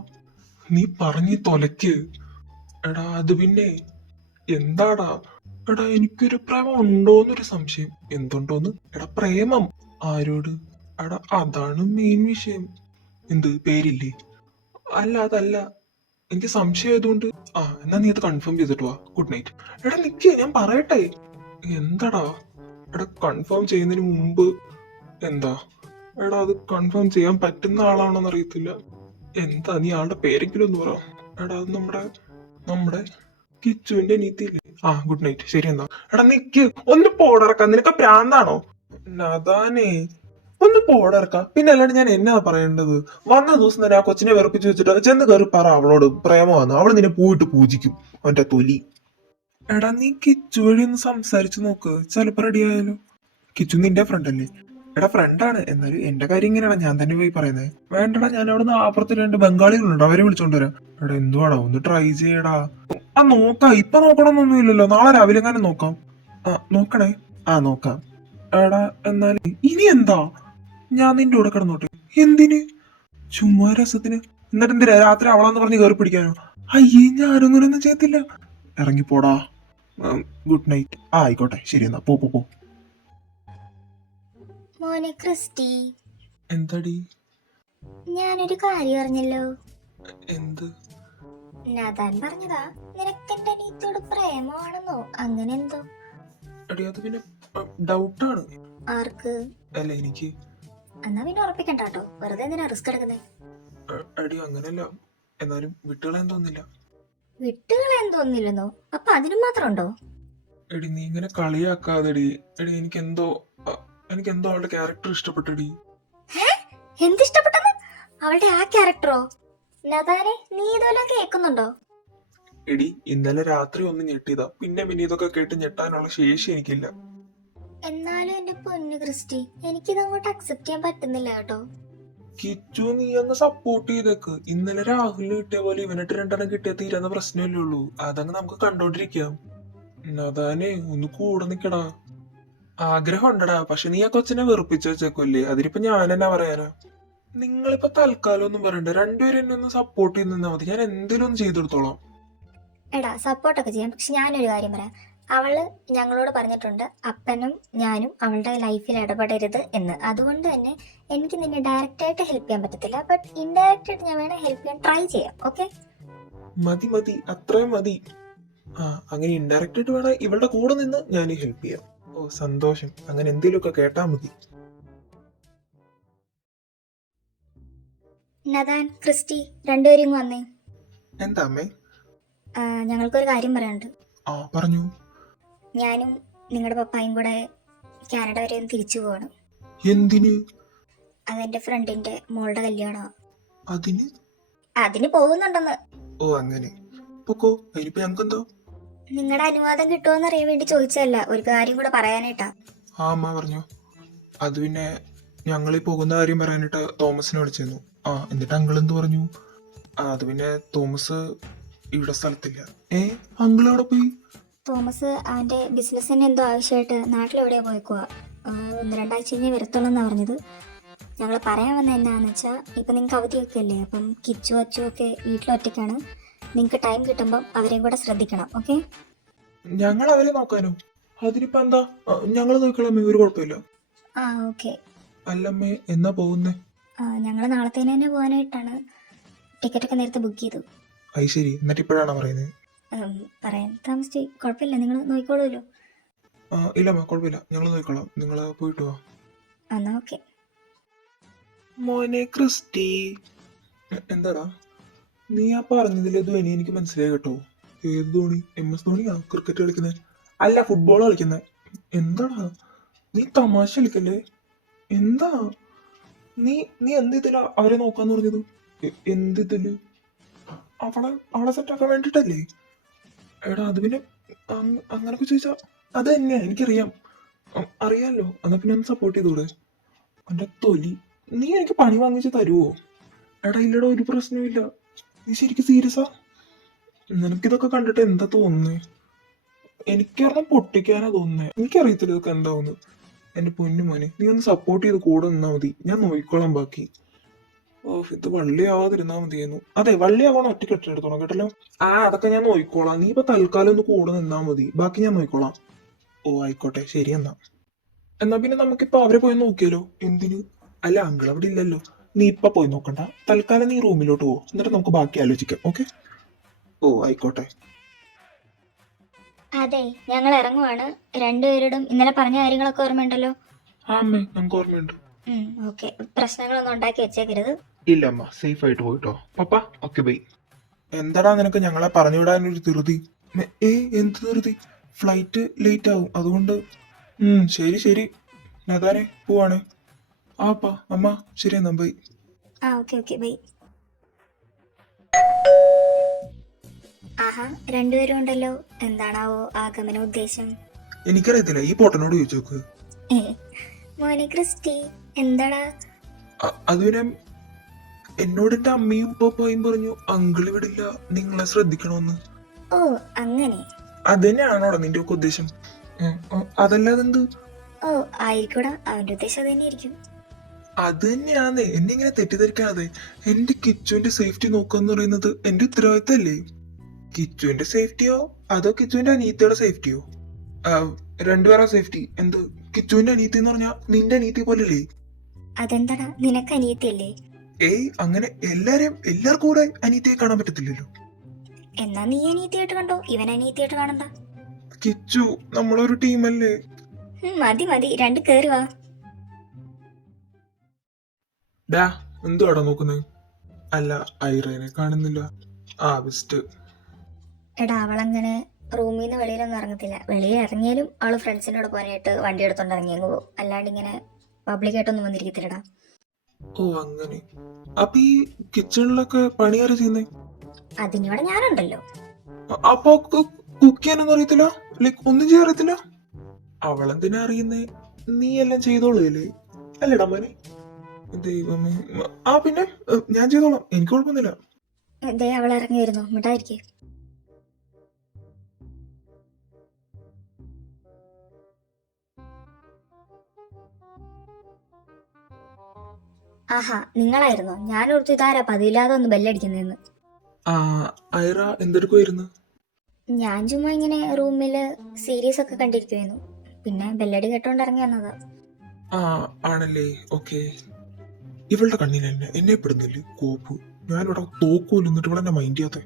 നീ പറഞ്ഞ് തൊലക്ക്. എടാ അത് പിന്നെ എന്താടാ? എടാ എനിക്കൊരു പ്രേമം ഉണ്ടോന്നൊരു സംശയം. എന്തുണ്ടോന്ന്? എടാ പ്രേമം ആരോട്? എടാ അതാണ് മെയിൻ വിഷയം. എന്ത് പേരില്ലേ? അല്ല അതല്ല, എനിക്ക് സംശയം ആയതുകൊണ്ട്. എന്നാ നീ അത് കൺഫേം ചെയ്തിട്ട് വാ. Good night. എടാ നിക്ക്, ഞാൻ പറയട്ടെ. എന്താടാ? എടാ കൺഫേം ചെയ്യുന്നതിന് മുമ്പ് എന്താ? എടാ അത് കൺഫേം ചെയ്യാൻ പറ്റുന്ന ആളാണോന്ന് അറിയത്തില്ല. എന്താ നീ ആളുടെ പേരെങ്കിലും ഒന്ന് പറ. എടാ അത് നമ്മുടെ കിച്ചുവിന്റെ നീത്തിയില്ലേ? Good night. ശരി എന്നാ. എടാ നിക്ക്, ഒന്ന് പോടറക്ക. നിനക്ക് പ്രാന്താണോ? നദാനേ ഒന്ന് പോടറക്ക. പിന്നെ അല്ലാണ്ട് ഞാൻ എന്നാ പറയേണ്ടത്? വന്ന ദിവസം തന്നെ ആ കൊച്ചിനെ വെറുപ്പിച്ച് വെച്ചിട്ട് ചെന്ന് കയറി പറ അവളോട് പ്രേമമാന്ന്. അവള് നിന്നെ പോയിട്ട് പൂജിക്കും അവന്റെ തൊലി. എടാ നീ കിച്ചു വഴി ഒന്ന് സംസാരിച്ചു നോക്ക്, ചിലപ്പോ റെഡി ആയാലോ. കിച്ചു നിന്റെ ഫ്രണ്ട് അല്ലേ? എടാ ഫ്രണ്ടാണ്, എന്നാലും എന്റെ കാര്യം ഇങ്ങനെയാണ് ഞാൻ തന്നെ പോയി പറയുന്നത്. വേണ്ടടാ, ഞാൻ അവിടെ നിന്ന് അപ്പുറത്ത് 2 ബംഗാളികളുണ്ട്, അവരെ വിളിച്ചോണ്ട് വരാം. എടാ എന്തുവാടാ, ഒന്ന് ട്രൈ ചെയ്യടാ. നോക്കാം. ഇപ്പൊ നോക്കണമെന്നൊന്നും ഇല്ലല്ലോ, നാളെ രാവിലെ എങ്ങനെ നോക്കാം. നോക്കണേ. നോക്കാം. എടാ എന്നാലും ഇനി എന്താ? ഞാൻ നിന്റെ കൂടെ കിടന്നോട്ടെ. എന്തിന്? ചുമ്മാ രസത്തിന്. എന്നിട്ട് എന്തിനാ രാത്രി അവളാന്ന് പറഞ്ഞ് കയറി പിടിക്കാനോ? അയ്യേ, ഞാനങ്ങനൊന്നും ചെയ്യത്തില്ല. ഇറങ്ങിപ്പോടാ. Good night. ആയിക്കോട്ടെ, ശരി എന്നാ. പോ. മോനെ ക്രിസ്റ്റി. എന്താടി? ഞാനൊരു കാര്യം അറിഞ്ഞല്ലോ. എന്ത്? നദാൻ പറഞ്ഞതാ നിനക്കെന്റെ അനിയത്തിയോട് പ്രേമമാണെന്നോ അങ്ങനെ എന്തോ. എടി അത് പിന്നെ ഡൗട്ടാണ്. ആർക്ക്? അല്ല എനിക്ക്. എന്നാ പിന്നെ ഉറപ്പിക്കണ്ട കേട്ടോ, വെറുതെ എന്തിനാ റിസ്ക് എടുക്കുന്നേ? എടി അങ്ങനല്ല, എന്നാലും വിട്ടുകളയാൻ തോന്നില്ല. വിട്ടുകളയാൻ തോന്നില്ലെന്നോ? അപ്പൊ അതിന് മാത്രം ഉണ്ടോ? എടി നീ ഇങ്ങനെ കളിയാക്കാതെടി. എടി എനിക്കെന്തോ അവളുടെ ക്യാരക്ടർ ഇഷ്ടപ്പെട്ടടി. എന്തിഷ്ടപ്പെട്ടത്? അവളുടെ ആ ക്യാരക്ടറോ? നദാനെ, നീ ഇതുവല്ലോ കേൾക്കുന്നുണ്ടോ? എടി ഇന്നലെ രാത്രി ഒന്ന് ഞെട്ടിയതാ. പിന്നെ ഇതൊക്കെ കേട്ട് ഞെട്ടാനുള്ള ശേഷി എനിക്കില്ല. എന്നാലും എന്റെ പൊന്നു ക്രിസ്റ്റി, എനിക്കിത് അങ്ങോട്ട് അക്സെപ്റ്റ് ചെയ്യാൻ പറ്റുന്നില്ല കേട്ടോ. കിച്ചു നീ അങ്ങ് സപ്പോർട്ട് ചെയ്തേക്ക്. ഇന്നലെ രാഹുലിന് കിട്ടിയ പോലെ ഇവനിട്ട് 2 കിട്ടിയ തീരാന്ന പ്രശ്നമല്ലേ ഉള്ളൂ. അതങ്ങ് നമുക്ക് കണ്ടോണ്ടിരിക്കാം. അതാനേ ഒന്ന് കൂടെ നിക്കടാ. ആഗ്രഹം ഉണ്ടടാ, പക്ഷെ നീ ആ കൊച്ചിനെ വെറുപ്പിച്ച് വെച്ചേക്കല്ലേ. അതിനിപ്പോ ഞാൻ എന്നാ പറയാനാ? നിങ്ങളിപ്പോ തൽക്കാലം ഒന്നും പറയണ്ട, 2 പേരും എന്നെ ഒന്ന് സപ്പോർട്ട് ചെയ്ത് നിന്നാ മതി. ഞാൻ എന്തെങ്കിലും ഒന്ന് ചെയ്തെടുത്തോളാം. എടാ സപ്പോർട്ടൊക്കെ ചെയ്യാം, പക്ഷെ ഞാനൊരു കാര്യം പറയാം. അവള് ഞങ്ങളോട് പറഞ്ഞിട്ടുണ്ട് അപ്പനും ഞാനും അവളുടെ ലൈഫിൽ ഇടപെടരുത് എന്ന്. അതുകൊണ്ട് തന്നെ എനിക്ക് നിന്നെ ഡയറക്റ്റ് ആയിട്ട് ഹെൽപ്പ് ചെയ്യാൻ പറ്റത്തില്ല, ബട്ട് ഇൻഡയറക്റ്റ് ആയിട്ട് ഞാൻ വേണേ ഹെൽപ്പ് ചെയ്യാൻ ട്രൈ ചെയ്യാം. ഓക്കെ? മതി, അത്രയും മതി. ആ അങ്ങനെ ഇൻഡയറക്റ്റ് ആയിട്ട് വേണം ഇവളുടെ കൂടെ നിന്ന് ഞാൻ ഹെൽപ്പ് ചെയ്യാം. ഓ സന്തോഷം, അങ്ങനെ എന്തെങ്കിലുമൊക്കെ കേട്ടാ മതി. നദാൻ, ക്രിസ്റ്റി, രണ്ടുപേരും ഇങ്ങ് വന്നേ. എന്താ അമ്മേ? ഞങ്ങൾക്കൊരു കാര്യം പറയാനുണ്ട്. ആ പറഞ്ഞു. ഞാനും നിങ്ങളുടെ പപ്പായും കൂടെ കാനഡ വരെ ഒന്ന് തിരിച്ചു പോവാണ്. എന്തിന്? അതെന്റെ ഫ്രണ്ടിന്റെ മോളുടെ കല്യാണമാണ്. അതിന്? അതിന് പോകുന്നുണ്ടെന്ന്. ഓ അങ്ങനെ പൊക്കോ, അതിനിപ്പോ ഞങ്ങക്കെന്തോ? നിങ്ങളുടെ അനുവാദം കിട്ടുമോന്ന് അറിയാൻ വേണ്ടി ചോദിച്ചതല്ല, ഒരു കാര്യം കൂടെ പറയാനായിട്ടാ. ആ അമ്മ പറഞ്ഞു. അത് പിന്നെ ഞങ്ങളീ പോകുന്ന കാര്യം പറയാനായിട്ട് തോമസിനെ വിളിച്ചിരുന്നു. ആ എന്നിട്ട് അങ്കിൾ എന്ത് പറഞ്ഞു? അത് പിന്നെ തോമസ് ഇവിടെ സ്ഥലത്തില്ല. അങ്കിൾ അവിടെ പോയി? തോമസ് അവന്റെ ബിസിനസ്സിന് എന്തോ ആവശ്യമായിട്ട് നാട്ടിലെവിടെയോ പോയിക്കുവാ. 1-2 ആഴ്ച കഴിഞ്ഞേ വരത്തുള്ളൂ എന്നാ പറഞ്ഞത്. ഞങ്ങൾ പറയാൻ വന്ന എന്നാന്ന് വെച്ചാൽ ഇപ്പം നിങ്ങൾക്ക് അവധിയൊക്കെ അല്ലേ, അപ്പം കിച്ചു അച്ചു ഒക്കെ വീട്ടിലൊറ്റയ്ക്കാണ്. നിങ്ങൾക്ക് ടൈം കിട്ടുമ്പം അവരെയും കൂടെ ശ്രദ്ധിക്കണം. ഓക്കെ? ഞങ്ങൾ അവരെ നോക്കാനോ? അതിനിപ്പോ എന്താ, ഞങ്ങൾ നോക്കിക്കളമ്മേ, ഒരു കുഴപ്പമില്ല. ആ ഓക്കെ. അല്ലമ്മേ, എന്നാ പോകുന്നേ? ഞങ്ങൾ നാളത്തേന് തന്നെ പോകാനായിട്ടാണ് ടിക്കറ്റൊക്കെ നേരത്തെ ബുക്ക് ചെയ്തു. അത് ശരി, എന്നിട്ട് ഇപ്പോഴാണോ പറയുന്നത്? പറയാൻ താമസിച്ച് കുഴപ്പമില്ല, നിങ്ങൾ നോക്കിക്കോളൂല്ലോ. ഇല്ലമ്മ കുഴപ്പമില്ല, ഞങ്ങൾ നോക്കിക്കോളാം. നിങ്ങൾ പോയിട്ട് വാ. എന്നാ ഓക്കെ. മോനെ ക്രിസ്റ്റി, എന്താടാ നീ ആ പറഞ്ഞതിലെ ധ്വനി എനിക്ക് മനസ്സിലായി കേട്ടോ. ഏത് ധോണി? MS ധോണിയാണോ ക്രിക്കറ്റ് കളിക്കുന്നത്? അല്ല, ഫുട്ബോൾ കളിക്കുന്നത്. എന്താടാ നീ തമാശ കളിക്കല്ലേ? എന്താ നീ നീ എന്തില്ല അവരെ നോക്കാന്ന് പറഞ്ഞത്? എന്തില്? അവളെ സെറ്റാക്കാൻ വേണ്ടിട്ടല്ലേ? എടാ അത് പിന്നെ അങ്ങനൊക്കെ ചോദിച്ചാ അത് തന്നെയാ, എനിക്കറിയാം. അറിയാലോ, എന്നാ പിന്നെ ഒന്ന് സപ്പോർട്ട് ചെയ്തൂടെ? എന്റെ തൊലി, നീ എനിക്ക് പണി വാങ്ങിച്ച് തരുവോ? എടാ ഇല്ലടാ, ഒരു പ്രശ്നമില്ല. നീ ശരിക്കും സീരിയസാ? നിനക്കിതൊക്കെ കണ്ടിട്ട് എന്താ തോന്നുന്നേ? എനിക്കറിയാം പൊട്ടിക്കാനാ തോന്നുന്നേ. എനിക്കറിയത്തില്ല ഇതൊക്കെ എന്താവുന്നു. എന്റെ പൊന്നു മോനെ, നീ ഒന്ന് സപ്പോർട്ട് ചെയ്ത് കൂടെ നിന്നാ മതി, ഞാൻ നോക്കിക്കോളാം ബാക്കി. ഇത് വള്ളിയാവാതിരുന്നാ മതിയായിരുന്നു. അതെ, വള്ളിയാവണം, ഒറ്റ കെട്ടിയെടുത്തോളാം കേട്ടല്ലോ. അതൊക്കെ ഞാൻ നോക്കിക്കോളാം. നീ ഇപ്പൊ തൽക്കാലം ഒന്ന് കൂടെ നിന്നാ മതി, ബാക്കി ഞാൻ നോക്കിക്കോളാം. ഓ ആയിക്കോട്ടെ, ശരി എന്നാ പിന്നെ നമുക്കിപ്പൊ അവരെ പോയി നോക്കിയാലോ? എന്തിന്? അല്ല, അങ്കിൾ അവിടെ ഇല്ലല്ലോ. നീ ഇപ്പൊ പോയി നോക്കണ്ട, തൽക്കാലം നീ റൂമിലോട്ട് പോ, എന്നിട്ട് നമുക്ക് ബാക്കി ആലോചിക്കാം. ഓക്കെ? ഓ ആയിക്കോട്ടെ. അതെ, ഞങ്ങൾ ഇറങ്ങുവാണ്. രണ്ടുപേരോടും ഇന്നലെ പറഞ്ഞ കാര്യങ്ങളൊക്കെ ഓർമ്മയുണ്ടല്ലോ? അമ്മേ, നമുക്ക് ഓർമ്മയുണ്ട്. ഓക്കെ. പ്രശ്നങ്ങളൊന്നും ഉണ്ടാക്കി വെച്ചേക്കരുത്. ഇല്ല അമ്മ, സേഫ് ആയിട്ട് പോയിട്ടോ. പപ്പ ഓക്കെ ബൈ. എന്താടാ നിനക്ക് ഞങ്ങളെ പറഞ്ഞു വിടാനൊരു ധൃതി? എന്ത് ധൃതി? ഫ്ലൈറ്റ് ലേറ്റ് ആവും, അതുകൊണ്ട്. ശരി ശരി, നദാനെ പോവാണേ. അപ്പാ അമ്മ ശരി എന്നാ ബൈ. Okay bye. ആഹാ, രണ്ടുപേരും ഉണ്ടല്ലോ. എന്താണാവോ ആഗമന ഉദ്ദേശം? എനിക്കറിയത്തില്ല, ഈ പൊട്ടനോട് ചോദിച്ചു നോക്ക്. മോനെ ക്രിസ്റ്റി, എന്താടാ? അത് പിന്നെ എന്നോട് എന്റെ അമ്മയും പപ്പായും പറഞ്ഞു അങ്കിൾ വിടില്ല, നിങ്ങളെ ശ്രദ്ധിക്കണമെന്ന്. ഓ അങ്ങനെ. അത് തന്നെയാണോടാ നിന്റെ ഒക്കെ ഉദ്ദേശം? അതല്ലാതെ എന്ത്? ഓ ആയിരിക്കൂടാ, അവന്റെ ഉദ്ദേശം അത് തന്നെയായിരിക്കും. അത് തന്നെയാന്നേ, എന്നെ ഇങ്ങനെ തെറ്റിദ്ധരിക്കാതെ. എന്റെ കിച്ചുവിന്റെ സേഫ്റ്റി നോക്കാന്ന് പറയുന്നത് എന്റെ ഉത്തരവാദിത്തല്ലേ? കിച്ചുവിന്റെ സേഫ്റ്റിയോ അതോ കിച്ചുവിന്റെ അനിയത്തിയുടെ സേഫ്റ്റിയോ? രണ്ടുപേരാ സേഫ്റ്റി. എന്ത്? കിച്ചുവിന്റെ അനിയത്തി എന്ന് പറഞ്ഞാ നിന്റെ അനിയത്തി പോലല്ലേ? അതെന്താടാ, നിനക്ക് അനിയത്തിയല്ലേ? അങ്ങനെ എല്ലാവർക്കും കൂടെ അനിയത്തിയെ കാണാൻ പറ്റത്തില്ലല്ലോ. എന്നാ നീ അനിയത്തിയായിട്ട് കണ്ടോ, ഇവൻ അനിയത്തിയായിട്ട് കാണണ്ട. കിച്ചു നമ്മളൊരു ടീമല്ലേ? മതി, രണ്ട് കേറി വാ. ഡാ, എന്തുവാടാ നോക്കുന്നത്? അല്ല, ഐറേനെ കാണുന്നില്ല. ബെസ്റ്റ്. എടാ, അവളങ്ങനെ റൂമിൽ നിന്ന് വെളിയിലൊന്നും ഇറങ്ങത്തില്ല. വെളിയിൽ ഇറങ്ങിയാലും അവള് ഫ്രണ്ട്സിനോട് പോകാനായിട്ട് വണ്ടി എടുത്തോണ്ട് ഇറങ്ങിയങ്ങ് പോകും. അല്ലാണ്ട് ഇങ്ങനെ പബ്ലിക്കായിട്ടൊന്നും വന്നിരിക്കത്തില്ലടാ. ഓ അങ്ങനെ. അപ്പൊ ഈ കിച്ചണിലൊക്കെ പണിയാറ് ചെയ്യുന്നേ? അതിനിവിടെ ഞാനുണ്ടല്ലോ. അപ്പൊ കുക്ക് ചെയ്യാനൊന്നും അറിയത്തില്ല? ലൈക്ക് ഒന്നും ചെയ്യാൻ അറിയത്തില്ല? അവളെന്തിനാ അറിയുന്നേ? നീ എല്ലാം ചെയ്തോളൂല്ലേ? അല്ലടാ മോനെ. ദൈവമേ. പിന്നെ ഞാൻ ചെയ്തോളാം, എനിക്ക് കുഴപ്പമൊന്നുമില്ല. ദേ അവൾ ഇറങ്ങി വരുന്നു, മിണ്ടായിരിക്കേ. ആഹാ, നിങ്ങളായിരുന്നോ? ഞാൻ ഓർത്തു ഇതാരാ പതിവില്ലാതെ ഒന്ന് ബെല്ലടിക്കുന്നതെന്ന്. ഐറ എന്തെടുക്കുമായിരുന്നു? ഞാൻ ചുമ്മാ ഇങ്ങനെ റൂമില് സീരീസ് ഒക്കെ കണ്ടിരിക്കുമായിരുന്നു. പിന്നെ ബെല്ലടി കേട്ടോണ്ട് ഇറങ്ങി വന്നതാ. ആണല്ലേ, ഓക്കെ. ഇവളുടെ കണ്ണിന് എന്നെ പെടുന്നില്ലേ കോപ്പ്? ഞാനിവിടെ തോക്കൂല, എന്നിട്ട് ഇവിടെ എന്നെ മൈൻഡ് ചെയ്യാത്ത.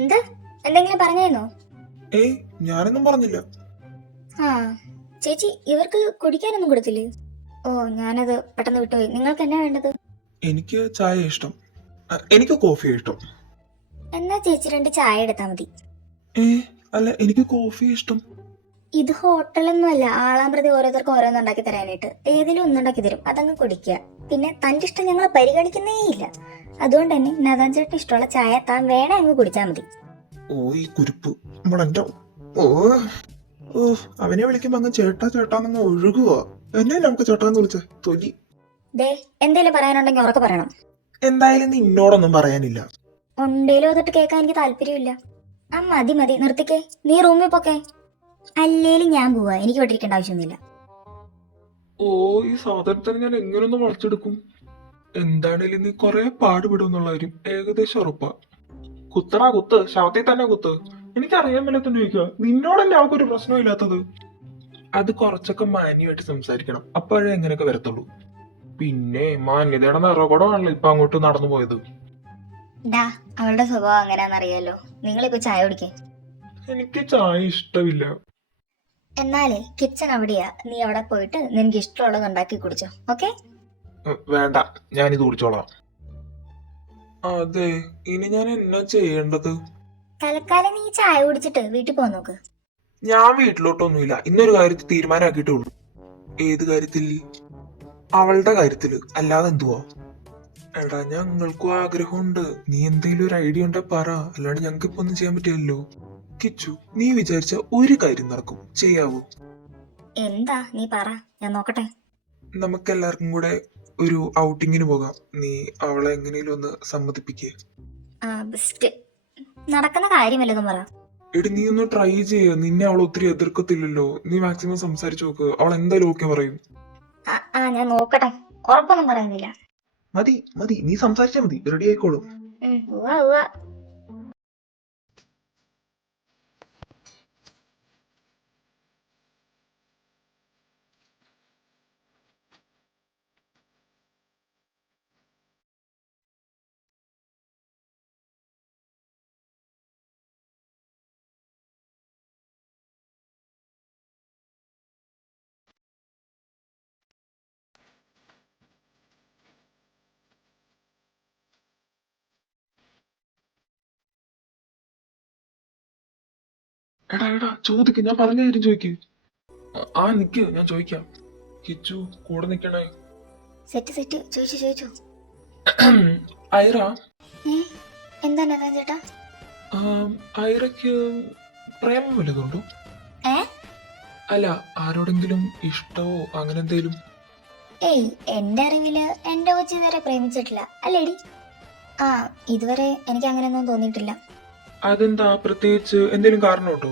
എന്താ? എന്തെങ്കിലും പറഞ്ഞേന്നോ? ഏയ് ഞാനൊന്നും പറഞ്ഞില്ല. ആ ചേച്ചി ഇവർക്ക് കുടിക്കാനൊന്നും കൊടുത്തില്ലേ? ഓ ഞാനത് പെട്ടെന്ന് വിട്ടുപോയി. നിങ്ങൾക്ക് എന്നാ വേണ്ടത്? എനിക്ക് ചായ ഇഷ്ടം. എനിക്ക് കോഫി ഇഷ്ടം. എന്നാ ചേച്ചി 2 ചായ എടുത്താൽ മതി. ഏ അല്ല, എനിക്ക് കോഫി ഇഷ്ടം. ഇത് ഹോട്ടലൊന്നുമല്ല, ആളാമ്പ്രതി ഓരോരുത്തർക്ക് ഓരോന്ന് ഉണ്ടാക്കി തരാനായിട്ട്. ഏതെങ്കിലും ഒന്നുണ്ടാക്കി തരും, അതങ്ങ് കുടിക്കുക. പിന്നെ തന്റെ ഇഷ്ടം ഞങ്ങൾ പരിഗണിക്കുന്നേ ഇല്ല. അതുകൊണ്ട് തന്നെ നദാൻ ചേട്ടന് ഇഷ്ടമുള്ള ചായ താൻ വേണേ അങ്ങ് കുടിച്ചാൽ മതി. ഓ ഈ കുരുപ്പ് നമ്മളെന്റെ ഓ ഓ അവനെ വിളിക്കുമ്പോ അങ്ങ് ചേട്ടാ ചേട്ടാന്നങ്ങ് ഒഴുകുക. എന്നെ നമുക്ക് ചേട്ടാന്ന് വിളിച്ചേ തൊലി. ദേ എന്തേലും പറയാനുണ്ടെങ്കിൽ ഉറക്കെ പറയണം. എന്തായാലും നിന്നോടൊന്നും പറയാനില്ല. ഉണ്ടേലും അതൊട്ട് കേൾക്കാൻ എനിക്ക് താല്പര്യമില്ല. ആ മതി മതി നിർത്തിക്കേ. നീ റൂമിൽ പോക്കെ. അല്ലേലും ഞാൻ പോവാ, എനിക്ക് വിട്ടിരിക്കേണ്ട ആവശ്യമൊന്നുമില്ല. ഓ ഈ സാധനത്തിന് ഞാൻ എങ്ങനെയൊന്ന് വളച്ചെടുക്കും. എന്താണേലും നീ കൊറേ പാടുപെടും എന്നുള്ള കാര്യം ഏകദേശം ഉറപ്പാ. കുത്തടാ കുത്ത്, ശവത്തിൽ തന്നെ കുത്ത്. എനിക്കറിയാൻ മേലത്തന്നെ ചോദിക്കുക, നിന്നോടല്ലേ അവൾക്കൊരു പ്രശ്നമില്ലാത്തത്. അത് കുറച്ചൊക്കെ മാന്യമായിട്ട് സംസാരിക്കണം, അപ്പോഴേ എങ്ങനെയൊക്കെ വരത്തുള്ളൂ. പിന്നെ മാന്യതയുടെ നിറകൂടമാണല്ലോ ഇപ്പൊ അങ്ങോട്ട് നടന്നു പോയത്. ഡാ അവളുടെ സ്വഭാവം അങ്ങനെയാണെന്നറിയാലോ. നിങ്ങളിപ്പോ ചായ കുടിക്കേ. എനിക്ക് ചായ ഇഷ്ടമില്ല. എന്നാലേ കിച്ചൺ അവിടെയാ, നീ അവിടെ പോയിട്ട് നിനക്ക് ഇഷ്ടമുള്ളത് ഉണ്ടാക്കി കുടിച്ചോ. ഓക്കെ? വേണ്ട, ഞാനിത് കുടിച്ചോളാം. അതെ, ഇനി ഞാൻ എന്നാ ചെയ്യേണ്ടത്? തൽക്കാലം നീ ചായ കുടിച്ചിട്ട് വീട്ടിൽ പോ നോക്ക്. ഞാൻ വീട്ടിലോട്ടൊന്നുമില്ല. ഇന്നൊരു കാര്യത്തിൽ തീരുമാനമാക്കിയിട്ടുള്ളൂ. ഏത് കാര്യത്തിൽ? അവളുടെ കാര്യത്തില്, അല്ലാതെ എന്തുവാ. എടാ ഞങ്ങൾക്കും ആഗ്രഹമുണ്ട്. നീ എന്തെങ്കിലും ഒരു ഐഡിയ ഉണ്ടെ പറ, അല്ലാണ്ട് ഞങ്ങൾക്ക് ഇപ്പൊ ഒന്നും ചെയ്യാൻ പറ്റില്ലല്ലോ. കിച്ചു, നീ വിചാരിച്ച ഒരു കാര്യം നടക്കും, ചെയ്യാവോ? എന്താ നീ പറ, ഞാൻ നോക്കട്ടെ. നമുക്കെല്ലാവർക്കും കൂടെ ഒരു ഔട്ടിങ്ങിന് പോകാം. നീ അവളെ എങ്ങനെയും ഒന്ന് സമ്മതിപ്പിക്കേ. ആ ബെസ്റ്റ്. നടക്കുന്ന കാര്യമല്ലെന്നും പറ. എടി നീ ഒന്ന് ട്രൈ ചെയ്യ. നിന്നെ അവൾ ഒത്തിരി എതിർക്കത്തില്ലല്ലോ. നീ മാക്സിമം സംസാരിച്ചു നോക്ക്, അവൾ എന്തായാലും ഓക്കെ പറയും. ഞാൻ നോക്കട്ടെ, ഉറപ്പൊന്നും പറയുന്നില്ല. മതി മതി, നീ സംസാരിച്ചാ മതി, റെഡി ആയിക്കോളും. ഉവ്വ ഉവ്വ. എടാ എടാ ചോദിക്ക്, ഞാൻ പറഞ്ഞ കാര്യം ചോദിക്ക്. ആ നിക്ക്, ഞാൻ ചോദിക്കാം. കിച്ചു കൂടെ നിക്കണേ. സെറ്റ് സെറ്റ്, ചോദിച്ചു ചോദിച്ചു. ഐറ, എന്താ നദാൻ ചേട്ടാ? ഐറയ്ക്ക് പ്രേമം വല്ലതുണ്ടോ? ഏ അല്ല, ആരോടെങ്കിലും ഇഷ്ടമോ അങ്ങനെ എന്തേലും? ഏയ് എന്റെ അറിവില് എന്റെ കൊച്ചി ഇതുവരെ പ്രേമിച്ചിട്ടില്ല, അല്ലേടി? ആ ഇതുവരെ എനിക്ക് അങ്ങനെയൊന്നും തോന്നിയിട്ടില്ല. അതെന്താ, പ്രത്യേകിച്ച് എന്തേലും കാരണമുണ്ടോ?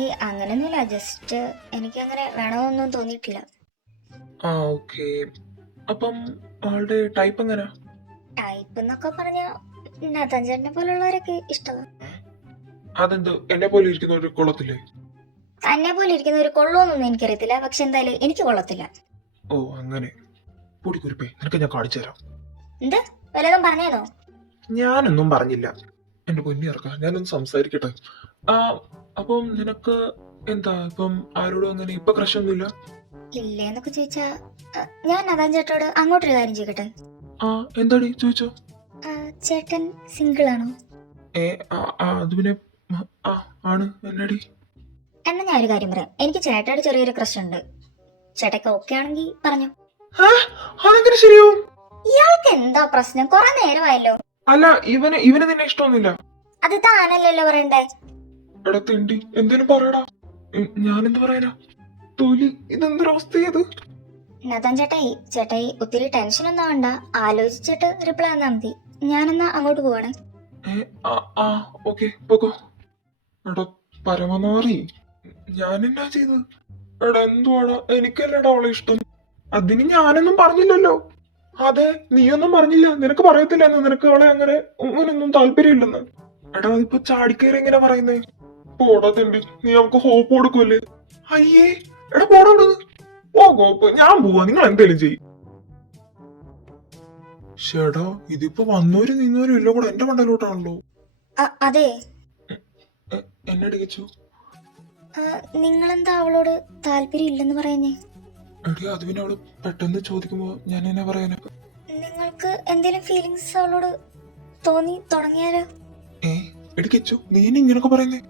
ഏയ് അങ്ങനെയൊന്നുമില്ല, ജസ്റ്റ് എനിക്ക് അങ്ങനെ വേണമെന്നൊന്നും തോന്നിയിട്ടില്ല. ആ ഓക്കെ. അപ്പം ആളുടെ ടൈപ്പ് എങ്ങനാ? ടൈപ്പ് എന്നൊക്കെ പറഞ്ഞ നദാൻ ചേട്ടനെ പോലുള്ളവരൊക്കെ ഇഷ്ടമാണ്. അതെന്ത്, എന്നെ പോലെ ഇരിക്കുന്നവര് കൊള്ളത്തില്ലേ? തന്നെ പോലെ ഇരിക്കുന്ന ഒരു കൊള്ളൂന്നൊന്നും എനിക്കറിയത്തില്ല, പക്ഷെ എന്തായാലും എനിക്ക് കൊള്ളത്തില്ല. ഓ അങ്ങനെ. പൊടിക്കുരിപ്പേ, നിനക്ക് ഞാൻ കാണിച്ചു തരാം. എന്ത് വല്ലതും പറഞ്ഞേതോ? ഞാനൊന്നും പറഞ്ഞില്ല. എന്റെ പൊന്നി ഇറക്കാം, ഞാനൊന്ന് സംസാരിക്കട്ടെ. ആ അപ്പം നിനക്ക് എന്താ ഇപ്പം ആരോടും അങ്ങനെ ഇപ്പൊ ക്രഷൊന്നുമില്ല? ഇല്ലേന്നൊക്കെ ചോദിച്ചാ ഞാൻ നദാൻ ചേട്ടനോട് അങ്ങോട്ടൊരു കാര്യം ചോദിക്കട്ടെ. ആ എന്താടി ചോദിച്ചോ. ചേട്ടൻ സിംഗിൾ ആണോ? അത് പിന്നെ ആ ആണ്. എന്നാടി? എന്നാ ഞാൻ ഒരു കാര്യം പറയാം, എനിക്ക് ചേട്ടയുടെ ചെറിയൊരു ക്രഷ് ഉണ്ട്. ചേട്ടക്ക് ഓക്കെ ആണെങ്കിൽ പറഞ്ഞു. അതെങ്ങനെ ശരിയാവും? ഇയാൾക്ക് എന്താ പ്രശ്നം? കൊറേ നേരമായല്ലോ. അല്ല, ഇവന് നിന്നെ ഇഷ്ടമൊന്നുമില്ല. അത് താനല്ലല്ലോ പറയണ്ടേ. എടാ തെണ്ടി, എന്തേലും പറയടാ. ഞാനെന്ത് പറയാനാ? തൊലി, ഇതെന്തൊരവസ്ഥ ചെയ്ത്? നദാൻ ചേട്ടായി ഒത്തിരി ടെൻഷൻ ഒന്നും വേണ്ട, ആലോചിച്ചിട്ട് റിപ്ലൈ തന്നാ മതി. ഞാനെന്നാ അങ്ങോട്ട് പോവാണേ. ഓക്കെ പോക്കോ. എടാ പരമനാറി, ഞാനെന്നാ ചെയ്തത്? എടാ എന്തുവാടാ, എനിക്കല്ലടാ അവളെ ഇഷ്ടം. അതിന് ഞാനൊന്നും പറഞ്ഞില്ലല്ലോ. അതെ, നീയൊന്നും പറഞ്ഞില്ല. നിനക്ക് പറയത്തില്ലെന്ന്, നിനക്ക് അവളെ അങ്ങനെയൊന്നും താല്പര്യമില്ലെന്ന്. എടാ അതിപ്പോ ചാടിക്കയറി എങ്ങനെ പറയുന്നേ? പോടാ തെണ്ടി, നീ നമുക്ക് ഹോപ്പ് കൊടുക്കുമല്ലേ? അയ്യേ, എടാ പോടാ, പോകോപ്പ്, ഞാൻ പോവാ, നിങ്ങൾ എന്തേലും ചെയ്യും. ഷേടാ, ഇതിപ്പോ വന്നവരും നിന്നവരും എല്ലാം കൂടെ എന്റെ മണ്ടലോട്ടാണല്ലോ. അതെ എന്നെ അടിച്ചു. നിങ്ങളെന്താ അവളോട് താല്പര്യം ഇല്ലെന്ന് പറയുന്നേ? എടി അത് പിന്നെ അവള് പെട്ടെന്ന് ചോദിക്കുമ്പോ ഞാൻ എന്നെ പറയാനാ. നിങ്ങൾക്ക് എന്തെങ്കിലും ഫീലിങ്സ് അവളോട് തോന്നി തുടങ്ങിയാലോ? എടി കിച്ചു, നീ എന്നെ ഇങ്ങനൊക്കെ പറയുന്നേ?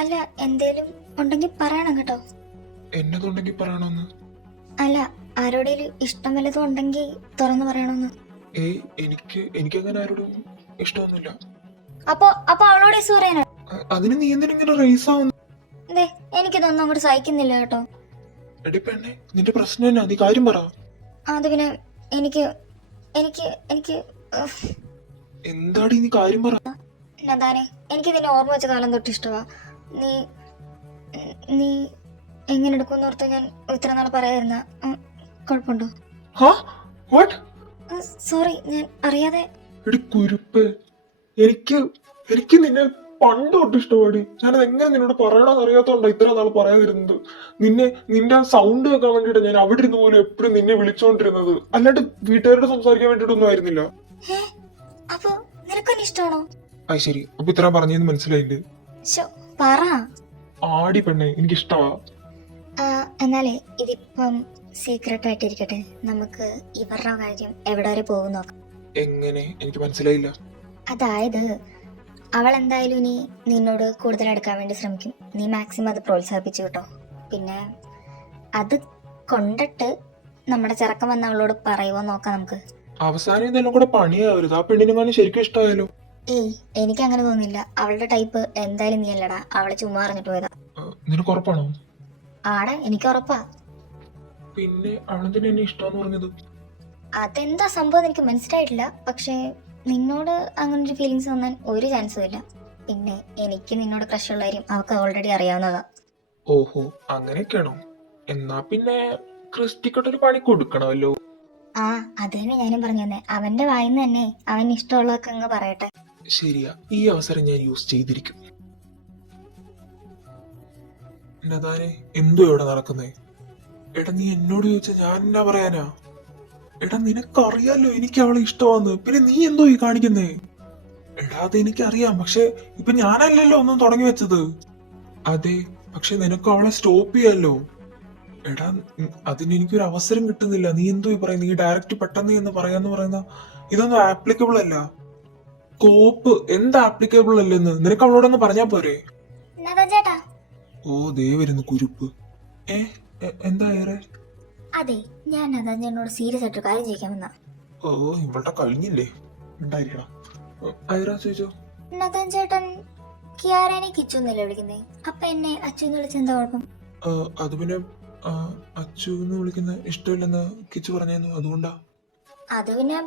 അല്ല, എന്തേലും ഉണ്ടെങ്കിൽ പറയണം കേട്ടോ. എന്നതുണ്ടെങ്കിൽ പറയണമെന്ന്? അല്ല, ആരോടേലും ഇഷ്ടം വല്ലതും ഉണ്ടെങ്കിൽ തുറന്നു പറയണമെന്ന്. എനിക്കങ്ങനെ ആരോടും ഇഷ്ടമൊന്നുമില്ല. അപ്പൊ അവളോട് ഇസ് പറയാനോ? അതിന് നീ എന്തിനിങ്ങനെ റേസ് ആവുന്നു? എനിക്കിതൊന്നും അങ്ങോട്ട് സഹിക്കുന്നില്ല കേട്ടോ. എടി പെണ്ണെ, നിന്റെ പ്രശ്നം എന്നാ? നീ കാര്യം പറ. അത് പിന്നെ എനിക്ക് എനിക്ക് എനിക്ക് എന്താടി നീ കാര്യം പറ. നദാനെ, എനിക്ക് നിന്നെ ഓർമ്മ വെച്ച കാലം തൊട്ട് ഇഷ്ടമാ. നീ നീ എങ്ങനെ എടുക്കുമെന്ന് ഓർത്ത് ഞാൻ ഇത്ര നാൾ പറയാതിരുന്ന. കുഴപ്പമുണ്ടോ? സോറി, ഞാൻ അറിയാതെ. എടി കുരുപ്പ്, എനിക്ക് നിന്നെ പണ്ട് തൊട്ട് ഇഷ്ടമാടി. ഞാനത് എങ്ങനെ നിന്നോട് പറയണമെന്ന് അറിയാത്തോണ്ടാ ഇത്ര നാൾ പറയാതിരുന്നത്. നിന്റെ ആ സൗണ്ട് കേൾക്കാൻ വേണ്ടിട്ട് ഞാൻ അവിടെ ഇരുന്ന് പോലും എപ്പോഴും നിന്നെ വിളിച്ചോണ്ടിരുന്നത്. അല്ലാണ്ട് വീട്ടുകാരോട് സംസാരിക്കാൻ വേണ്ടിട്ടൊന്നും ആയിരുന്നില്ല. അപ്പൊ നിനക്കെന്നെ ഇഷ്ടമാണോ? അത് ശരി, അപ്പൊ ഇത്ര പറഞ്ഞെന്ന് മനസ്സിലായില്ലേ? പറ. ആടി പെണ്ണെ, എനിക്ക് ഇഷ്ടമാ. എന്നാലേ ഇതിപ്പം സീക്രട്ട് ആയിട്ടിരിക്കട്ടെ. നമുക്ക് ഇവരുടെ കാര്യം എവിടെ വരെ പോകും നോക്കാം. എങ്ങനെ? എനിക്ക് മനസ്സിലായില്ല. അതായത് അവൾ എന്തായാലും ഇനി നിന്നോട് കൂടുതൽ അടുക്കാൻ വേണ്ടി ശ്രമിക്കും. നീ മാക്സിമം അത് പ്രോത്സാഹിപ്പിച്ചു കേട്ടോ. പിന്നെ അത് കൊണ്ടിട്ട് നമ്മുടെ ചെറുക്കം വന്ന് അവളോട് പറയുമോ നോക്കാം നമുക്ക്. അവസാനം ഇതെല്ലാം കൂടെ പണിയാവരുത്. ആ പെണ്ണിനെ ശരിക്കും ഇഷ്ടമായാലോ? എനിക്ക് അങ്ങനെ തോന്നില്ല. അവളുടെ ടൈപ്പ് എന്തായാലും നീ അല്ലടാ. അവളെ ചുമ്മാ അറിഞ്ഞിട്ട് പോയതാ. നിനക്ക് ഉറപ്പാണോ? ആടാ, എനിക്ക് ഉറപ്പാ. പിന്നെ അവളെന്തിനാ എന്നെ ഇഷ്ടമെന്ന് പറഞ്ഞത്? അതെന്താ സംഭവം എനിക്ക് മനസ്സിലായിട്ടില്ല. പക്ഷേ നിന്നോട് അങ്ങനൊരു ഫീലിങ്സ് തോന്നാൻ ഒരു ചാൻസും ഇല്ല. പിന്നെ എനിക്ക് നിന്നോട് ക്രഷ് ഉള്ള കാര്യം അവൾക്ക് ഓൾറെഡി അറിയാവുന്നതാ. ഓഹോ, അങ്ങനെയൊക്കെയാണോ? എന്നാ പിന്നെ ക്രിസ്റ്റിക്കൊട്ടൊരു പണി കൊടുക്കണമല്ലോ. അത് തന്നെ ഞാനും പറഞ്ഞു തന്നെ. അവന്റെ വായിന്ന് തന്നെ അവന് ഇഷ്ടമുള്ളതൊക്കെ അങ്ങ് പറയട്ടെ. ശരിയാ, ഈ അവസരം ഞാൻ യൂസ് ചെയ്തിരിക്കും. എന്തോ ഇവിടെ നടക്കുന്നേ? എടാ, നീ എന്നോട് ചോദിച്ച ഞാൻ എന്നാ പറയാനാ? എടാ, നിനക്കറിയാലോ എനിക്ക് അവളെ ഇഷ്ടമാന്ന്. പിന്നെ നീ എന്തോ ഈ കാണിക്കുന്നേ? എടാ, അത് എനിക്കറിയാം. പക്ഷെ ഇപ്പൊ ഞാനല്ലല്ലോ ഒന്നും തുടങ്ങി വെച്ചത്. അതെ, പക്ഷെ നിനക്ക് അവളെ സ്റ്റോപ്പ് ചെയ്യാലോ. എടാ, അതിന് എനിക്കൊരു അവസരം കിട്ടുന്നില്ല. നീ എന്തോ ഈ പറയുന്നത്? നീ ഡയറക്റ്റ് പെട്ടെന്ന് എന്ന് പറയാന്ന് പറയുന്ന ഇതൊന്നും ആപ്ലിക്കബിൾ അല്ല. കോപ്പ് എന്താ ആപ്ലിക്കബിൾ അല്ലെന്ന് നിനക്ക് അവളോടൊന്ന് പറഞ്ഞാ പോരെ? ഓ, ദേ വരുന്നു കുരുപ്പ്. എന്താ ഏറെ? അതെ, ഞാൻ അതാ എന്നോട് സീരിയസ് ആയിട്ട് കാര്യം ചോദിക്കാൻ വന്ന. ഓ, ഇവളുടെ കഴിഞ്ഞില്ലേ? ഉണ്ടായിരിക്കണം. ഐറ ചോദിച്ചോ? നദൻ ചേട്ടൻ കിയാരനെ കിച്ചുന്നല്ലേ വിളിക്കുന്നേ? അപ്പൊ എന്നെ അച്ചു എന്ന് വിളിച്ച എന്താ കുഴപ്പം? അത് പിന്നെ അച്ചു എന്ന് വിളിക്കുന്ന ഇഷ്ടമില്ലെന്ന് കിച്ചു പറഞ്ഞു, അതുകൊണ്ടാ. അത് പിന്നെ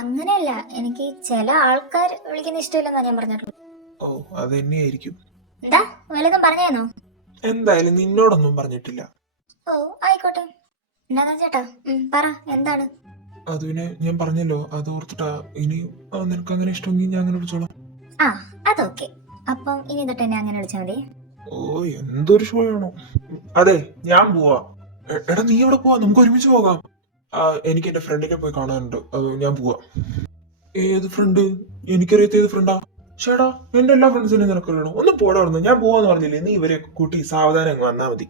അങ്ങനെയല്ല, എനിക്ക് ചില ആൾക്കാർ വിളിക്കുന്ന ഇഷ്ടമില്ലെന്നാ ഞാൻ പറഞ്ഞിട്ടുള്ളൂ. ഓ, അത് തന്നെയായിരിക്കും. എന്താ വല്ലതും പറഞ്ഞേന്നോ? എന്തായാലും നിന്നോടൊന്നും പറഞ്ഞിട്ടില്ല. ഓ, ആയിക്കോട്ടെ. നദൻ ചേട്ടാ, പറ, എന്താണ്? അത് പിന്നെ ഞാൻ പറഞ്ഞല്ലോ, അത് ഓർത്തിട്ടാ. ഇനി നിനക്ക് അങ്ങനെ ഇഷ്ടമെങ്കിൽ ഞാൻ അങ്ങനെ വിളിച്ചോളാം. അതൊക്കെ. അപ്പം ഇനി തൊട്ട് എന്നെ അങ്ങനെ വിളിച്ചാൽ മതി. ഓ, എന്തൊരു ഷോ ആണോ? അതെ, ഞാൻ പോവാ. എടാ, നീ എവിടെ പോവാ? നമുക്ക് ഒരുമിച്ച് പോകാം. എനിക്ക് എന്റെ ഫ്രണ്ടിനെ പോയി കാണാനുണ്ട്. ഞാൻ പോവാ. ഏത് ഫ്രണ്ട്? എനിക്കറിയാത്ത ഏത് ഫ്രണ്ടാ? ചേടാ, എന്റെ എല്ലാ ഫ്രണ്ട്സിനെയും നിനക്കല്ലോ. ഒന്ന് പോടാ അവിടുന്ന്. ഞാൻ പോവാന്ന് പറഞ്ഞില്ലേ? നീ ഇവരെ കൂട്ടി സാവധാനം അങ്ങ് വന്നാ മതി.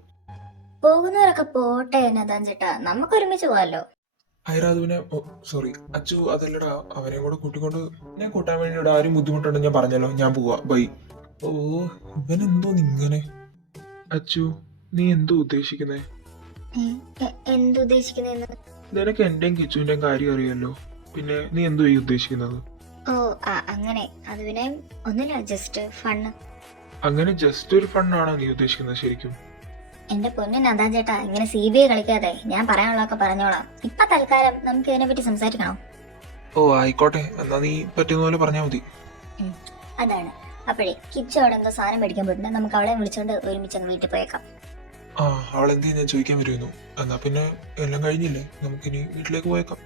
പോകുന്നവരൊക്കെ പോട്ടെ നദൻ ചേട്ടാ, നമുക്ക് ഒരുമിച്ച് പോവാലോ. ഐറാദുവിനെ സോറി അച്ചു, അതല്ലടാ, അവനെ കൂടെ കൂട്ടിക്കൊണ്ട് ഞാൻ കൂട്ടാൻ വേണ്ടി ഇവിടെ ആരും ബുദ്ധിമുട്ടുണ്ടെന്ന് ഞാൻ പറഞ്ഞല്ലോ. ഞാൻ പോവാ, ബൈ. ഓ, ഇവനെന്തോ ഇങ്ങനെ. അച്ചു, നീ എന്തോ ഉദ്ദേശിക്കുന്നേ? എന്തുദ്ദേശിക്കുന്ന? നിനക്ക് എന്റെയും കിച്ചുവിന്റെയും കാര്യം അറിയാലോ. പിന്നെ നീ എന്തോ ഈ ഉദ്ദേശിക്കുന്നത്? ഓ, അങ്ങനെ. അത് പിന്നെ ഒന്നുമില്ല, ജസ്റ്റ് ഫണ്ണ്. അങ്ങനെ ജസ്റ്റ് ഒരു ഫണ്ണാണോ നീ ഉദ്ദേശിക്കുന്നത് ശരിക്കും? എന്റെ പൊന്നു നദാൻ ചേട്ടാ, ഇങ്ങനെ CBI കളിക്കാതെ ഞാൻ പറയാനുള്ളതൊക്കെ പറഞ്ഞോളാം. ഇപ്പൊ തൽക്കാലം നമുക്ക് ഇതിനെ പറ്റി സംസാരിക്കണം. ഓ, ആയിക്കോട്ടെ. എന്നാ നീ പറ്റുന്ന പോലെ പറഞ്ഞാ മതി. അതാണ്. അപ്പോഴേ കിച്ചു അവിടെ എന്തോ സാധനം മേടിക്കാൻ പോയിട്ടുണ്ട്. നമുക്ക് അവളെ വിളിച്ചോണ്ട് ഒരുമിച്ച് വീട്ടിൽ പോയേക്കാം. അവളെന്തേ ഞാൻ ചോദിക്കാൻ വരുന്നു. എന്നാ പിന്നെ എല്ലാം കഴിഞ്ഞില്ലേ, നമുക്കിനി വീട്ടിലേക്ക് പോയേക്കാം.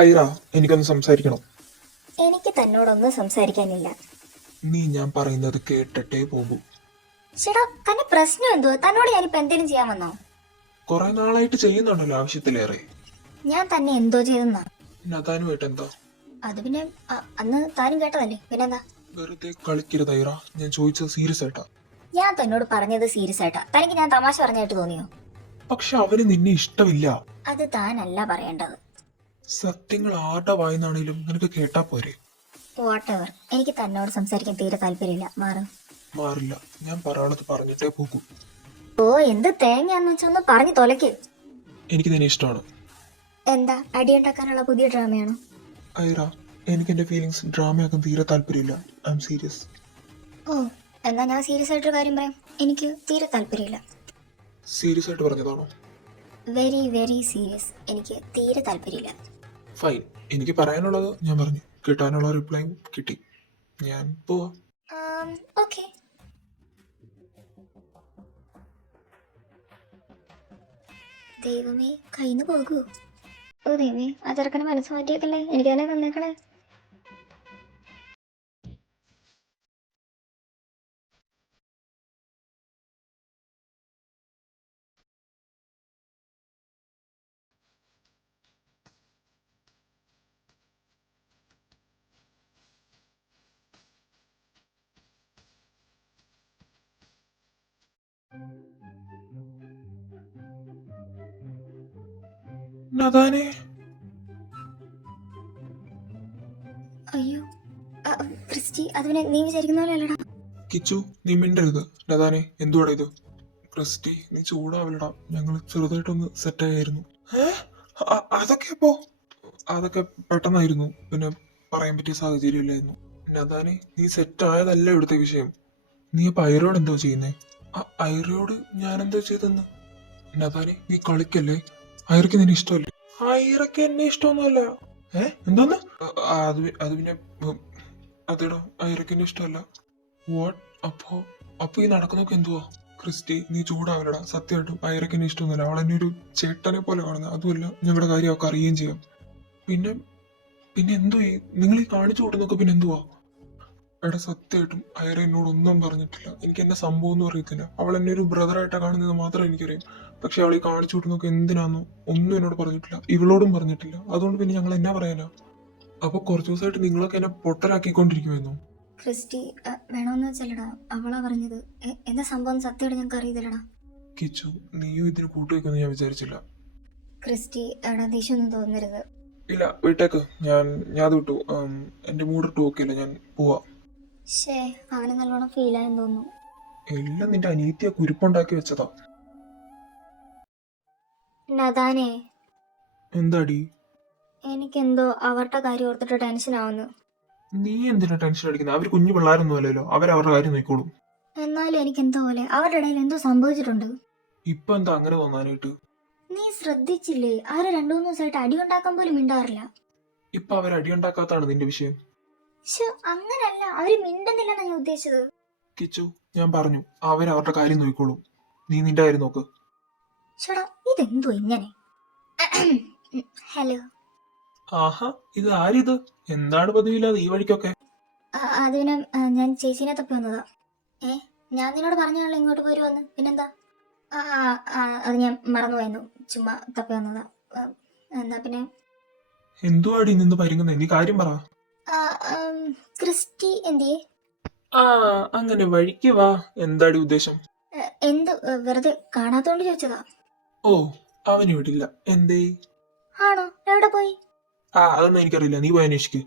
ഐറ, എനിക്കൊന്ന് സംസാരിക്കണം. എനിക്ക് തന്നോടൊന്നും സംസാരിക്കാനില്ല. നീ ഞാൻ പറയുന്നത് കേട്ടിട്ടേ പോകൂ. ചേട്ടാ, തന്നെ പ്രശ്നം എന്തോ? തന്നോട് ഞാനിപ്പോ എന്തെങ്കിലും ചെയ്യാൻ വന്നോ? കുറെ നാളായിട്ട് ചെയ്യുന്നുണ്ടല്ലോ ആവശ്യത്തിലേറെ. ഞാൻ തന്നെ എന്തോ ചെയ്തെന്നാ? നദാനുമായിട്ട് എന്താ? അത് പിന്നെ അന്ന് താനും കേട്ടതല്ലേ, പിന്നെന്താ? വെറുതെ കളിക്കരുത് ഐറ, ഞാൻ ചോദിച്ചത് സീരിയസ് ആയിട്ടാ. ഞാൻ തന്നോട് പറഞ്ഞത് സീരിയസ് ആയിട്ടാ. തനിക്ക് ഞാൻ തമാശ പറഞ്ഞായിട്ട് തോന്നിയോ? പക്ഷെ അവന് നിന്നെ ഇഷ്ടമില്ല. അത് താനല്ല പറയേണ്ടത്. സത്യങ്ങൾ ആരുടെ വായിന്നാണേലും നിനക്ക് കേട്ടാ പോരെ. വാട്ട് എവർ, എനിക്ക് തന്നോട് സംസാരിക്കാൻ തീരെ താല്പര്യമില്ല. മാറും. മാറില്ല, ഞാൻ പറയാനുള്ളത് പറഞ്ഞിട്ടേ പോകൂ. ഓ, എന്ത് തേങ്ങയാന്ന് വെച്ചാ ഒന്ന് പറഞ്ഞു തൊലയ്ക്ക്. എനിക്ക് നിന്നെ ഇഷ്ടമാണ്. എന്താ, അടിയുണ്ടാക്കാനുള്ള പുതിയ ഡ്രാമയാണോ? ഐറ, എനിക്ക് എന്റെ ഫീലിങ്സ് ഡ്രാമയാക്കാൻ തീരെ താല്പര്യമില്ല. I M serious. ഓ, എന്നാ ഞാൻ സീരിയസ് ആയിട്ടൊരു കാര്യം പറയാം. എനിക്ക് തീരെ താല്പര്യമില്ല. സീരിയസ് ആയിട്ട് പറഞ്ഞതാണോ? Very very serious. എനിക്ക് തീരെ താല്പര്യമില്ല. ഫൈൻ, എനിക്ക് പറയാനുള്ളത് ഞാൻ പറഞ്ഞു. കിട്ടാനുള്ള റിപ്ലൈയും കിട്ടി. ഞാൻ പോവാ. ഓക്കെ. ദൈവമേ, കയ്യിന്ന് പോകൂ. ഓ ദൈവമേ, ആ ചെറുക്കനെ മനസ്സ് മാറ്റിയേക്കല്ലേ, എനിക്ക് തന്നെ തന്നേക്കണേ. നദാനെ, അയ്യോ, ക്രിസ്റ്റി, അത് പിന്നെ നീ വിചാരിക്കുന്ന പോലെ അല്ലടാ. കിച്ചു, നീ മിണ്ടരുത്. നദാനെ, എന്തുവാടാ ഇത്? ക്രിസ്റ്റി, നീ ചൂടാവില്ലടാ. ഞങ്ങൾ ചെറുതായിട്ടൊന്ന് സെറ്റായിരുന്നു. അതൊക്കെ പെട്ടെന്നായിരുന്നു. പിന്നെ പറയാൻ പറ്റിയ സാഹചര്യമില്ലായിരുന്നു. നദാനെ, നീ സെറ്റായതല്ല ഇവിടുത്തെ വിഷയം. നീ അപ്പൊ ഐറയോട് എന്തോ ചെയ്യുന്നേ? ഐറയോട് ഞാൻ എന്തോ ചെയ്തെന്ന്? നദാനെ, നീ കളിക്കല്ലേ. ഐറയ്ക്ക് നിന്നെ ഇഷ്ടമല്ലേ? ഐറയ്ക്ക് എന്നെ ഇഷ്ടമൊന്നുമല്ല. എന്തോന്ന്? അത് പിന്നെ അതേടാ, ഐറയ്ക്ക് എന്നെ ഇഷ്ടമല്ല. വാട്ട്? അപ്പൊ ഈ നടക്കുന്നൊക്കെ എന്തുവാ? ക്രിസ്റ്റി, നീ ചൂടാവില്ലടാ. സത്യമായിട്ടും ഐറയ്ക്ക് എന്നെ ഇഷ്ടമൊന്നുമല്ല. അവൾ എന്നെ ഒരു ചേട്ടനെ പോലെ കാണുന്നത്. അതുമല്ല, ഞങ്ങളുടെ കാര്യം അവൾക്ക് അറിയുകയും ചെയ്യാം. പിന്നെ എന്തോ നിങ്ങൾ ഈ കാണിച്ചു കൊടുക്കുന്നൊക്കെ പിന്നെ എന്തുവാ? എടാ, സത്യമായിട്ടും ഐറ എന്നോടൊന്നും പറഞ്ഞിട്ടില്ല. എനിക്ക് എന്നെ സംഭവം ഒന്നും അറിയത്തില്ല. അവൾ എന്നെ ഒരു ബ്രദറായിട്ടാണ് കാണുന്നത് മാത്രം എനിക്കറിയാം. പക്ഷെ അവൾ ഈ കാണിച്ചു കൊടുക്കുന്നൊക്കെ എന്തിനാന്നോ ഒന്നും എന്നോട് പറഞ്ഞിട്ടില്ല. ഇവളോടും പറഞ്ഞിട്ടില്ല. അതുകൊണ്ട് പിന്നെ ഞങ്ങൾ എന്നാ പറയാനാ? അപ്പൊ കുറച്ചു ദിവസമായിട്ട് നിങ്ങളൊക്കെ എന്നെ പൊട്ടരാക്കിക്കൊണ്ടിരിക്കുമായിരുന്നു. ക്രിസ്റ്റി, വേണമെന്ന് വെച്ചല്ലടാ അവളാ പറഞ്ഞത്. എന്താ സംഭവം സത്യമായിട്ട് ഞങ്ങൾക്ക് അറിയത്തില്ലടാ. കിച്ചു, നീയും ഇതിന് കൂട്ടുവെക്കുമെന്ന് ഞാൻ വിചാരിച്ചില്ല. ക്രിസ്റ്റി, എടാ ദേഷ്യമൊന്നും തോന്നരുത്. ഇല്ല, വിട്ടേക്ക്. ഞാൻ അത് വിട്ടു. എന്റെ മൂഡിട്ട് ഓക്കെയല്ല, ഞാൻ പോവാ. ശേ, അവന് നല്ലോണം ഫീലായെന്ന് തോന്നുന്നു. എല്ലാം നിന്റെ അനീതിയെ കുരുപ്പുണ്ടാക്കി വെച്ചതാ. നദാനെ, എന്താടി? എനിക്കെന്തോ അവരുടെ കാര്യം ഓർത്തിട്ട് ടെൻഷൻ ആവുന്നു. നീ എന്തിനാ ടെൻഷൻ അടിക്കുന്നത്? അവർ കുഞ്ഞു പിള്ളേരൊന്നും അല്ലല്ലോ. അവരവരുടെ കാര്യം നോക്കിക്കോളും. എന്നാലും എനിക്കെന്തോ പോലെ അവരുടെ ഇടയിൽ എന്തോ സംഭവിച്ചിട്ടുണ്ട്. ഇപ്പൊ എന്താ അങ്ങനെ തോന്നാനായിട്ട്? നീ ശ്രദ്ധിച്ചില്ലേ, അവര് 2-3 ദിവസമായിട്ട് അടിയുണ്ടാക്കാൻ പോലും മിണ്ടാറില്ല. ഇപ്പൊ അവർ അടിയുണ്ടാക്കാത്താണ് നിന്റെ വിഷയം. ശ്ശോ, അങ്ങനല്ല, അവര് മിണ്ടുന്നില്ലെന്നാ ഞാൻ ഉദ്ദേശിച്ചത്. കിച്ചു, ഞാൻ പറഞ്ഞു അവരവരുടെ കാര്യം നോക്കിക്കോളും. നീ നിന്റെ കാര്യം നോക്ക്. ചേട്ടാ, ഇതെന്തോ ഇങ്ങനെ? ഹലോ. ആഹാ, ഇത് ആരിത്? എന്താണ് പതിവില്ലാതെ ഈ വഴിക്കൊക്കെ? അത് പിന്നെ ഞാൻ ചേച്ചീനെ തപ്പി വന്നതാ. ഞാൻ നിന്നോട് പറഞ്ഞാണല്ലോ ഇങ്ങോട്ട് പോരുവന്ന്. പിന്നെന്താ? അത് ഞാൻ മറന്നുപോയിരുന്നു. ചുമ്മാ തപ്പി വന്നതാ. എന്നാ പിന്നെ എന്തുവാടി നിന്ന് പരിങ്ങുന്നേ? നീ കാര്യം പറ. ക്രിസ്റ്റി എന്തിയേ? അങ്ങനെ വഴിക്ക് വാ. എന്താടി ഉദ്ദേശം? എന്ത്, വെറുതെ കാണാത്തോണ്ട് ചോദിച്ചതാ. ഓ, അവന് വിടില്ല. എന്തേ? ആണോ? എവിടെ പോയി? അതൊന്നും എനിക്കറിയില്ല. നീ പോയി അന്വേഷിക്ക്.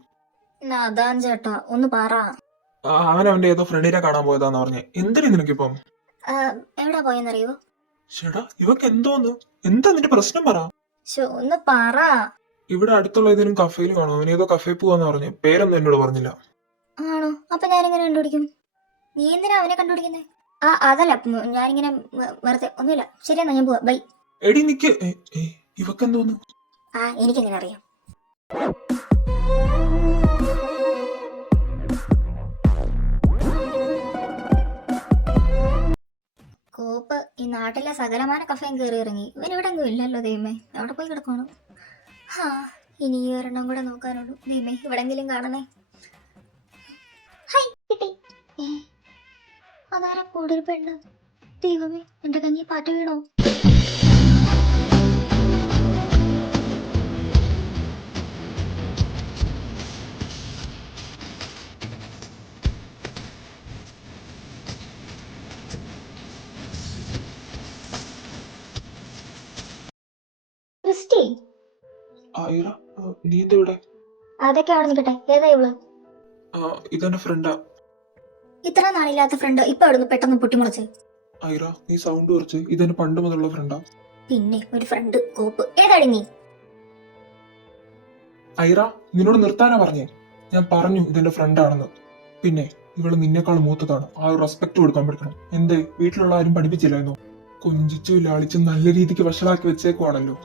അതാൻ ചേട്ടാ, ഒന്ന് പറ. അവൻ അവന്റെ ഏതോ ഫ്രണ്ടിനെ കാണാൻ പോയതാന്ന് പറഞ്ഞേ. എന്തിനാ നിനക്കിപ്പം? എവിടാ പോയെന്നറിയോ? ചേട്ടാ, ഇവക്ക് എന്തോന്ന്? എന്താ നിന്റെ പ്രശ്നം പറ. ഒന്ന് പറ. ഇവിടെ അടുത്തുള്ള ഏതെങ്കിലും കഫേയിൽ കാണും. അവൻ ഏതോ കഫേ പോവാന്ന് പറഞ്ഞു. പേരൊന്നും എന്നോട് പറഞ്ഞില്ല. ആണോ? അപ്പൊ ഞാനിങ്ങനെ കണ്ടുപിടിക്കും? നീ എന്തിനാ അവനെ കണ്ടുപിടിക്കുന്നേ? അതല്ല, ഞാനിങ്ങനെ വെറുതെ ഒന്നുമില്ല. ശരിയെന്നാ, ഞാൻ പോവാ. ബൈ. എടി നിക്ക്. ഇവക്കെന്തോന്ന്? എനിക്കെങ്ങനെ അറിയാം? കോപ്പ് ഈ നാട്ടിലെ സകലമാന കഫേയും കയറി ഇറങ്ങി. ഇവനിവിടെ എങ്ങും ഇല്ലല്ലോ ദൈവമേ. അവിടെ പോയി കിടക്കണം. ഇനി ഈ ഒരെണ്ണം കൂടെ നോക്കാനുള്ളൂ. ദൈവമേ, ഇവിടെങ്കിലും കാണണേ. ഹൈ, കിട്ടി. അതാരാ കൂടുതൽ പെണ്ണ്? ദൈവമേ, എന്റെ കഞ്ഞി പാറ്റ വീണോ? ക്രിസ്റ്റി, ഐറ, നീ എന്താ ഇവിടെ? അതൊക്കെ അവിടെ നിൽക്കട്ടെ. ഏതാ ഇവള്? ഇതെന്റെ ഫ്രണ്ടാ. ഇത്ര നാളില്ലാത്ത ഫ്രണ്ട് ഇപ്പൊ അവിടുന്ന് പെട്ടെന്ന് പൊട്ടിമുളച്ച്. ഐറ, നീ സൗണ്ട് കുറച്ച്. ഇതെന്റെ പണ്ട് മുതലുള്ള ഫ്രണ്ടാ. പിന്നെ ഒരു ഫ്രണ്ട് കോപ്പ്. ഏതാടി നീ? ഐറ, നിന്നോട് നിർത്താനാ പറഞ്ഞേ. ഞാൻ പറഞ്ഞു ഇതെന്റെ ഫ്രണ്ടാണെന്ന്. പിന്നെ ഇവള് നിന്നെക്കാൾ മൂത്തതാണ്. ആ ഒരു റെസ്പെക്ട് കൊടുക്കാൻ പഠിക്കണം. എന്തേ, വീട്ടിലുള്ള ആരും പഠിപ്പിച്ചില്ലായിരുന്നോ? കൊഞ്ചിച്ചും ലാളിച്ചും നല്ല രീതിക്ക് വഷളാക്കി വെച്ചേക്കുവാണല്ലോ.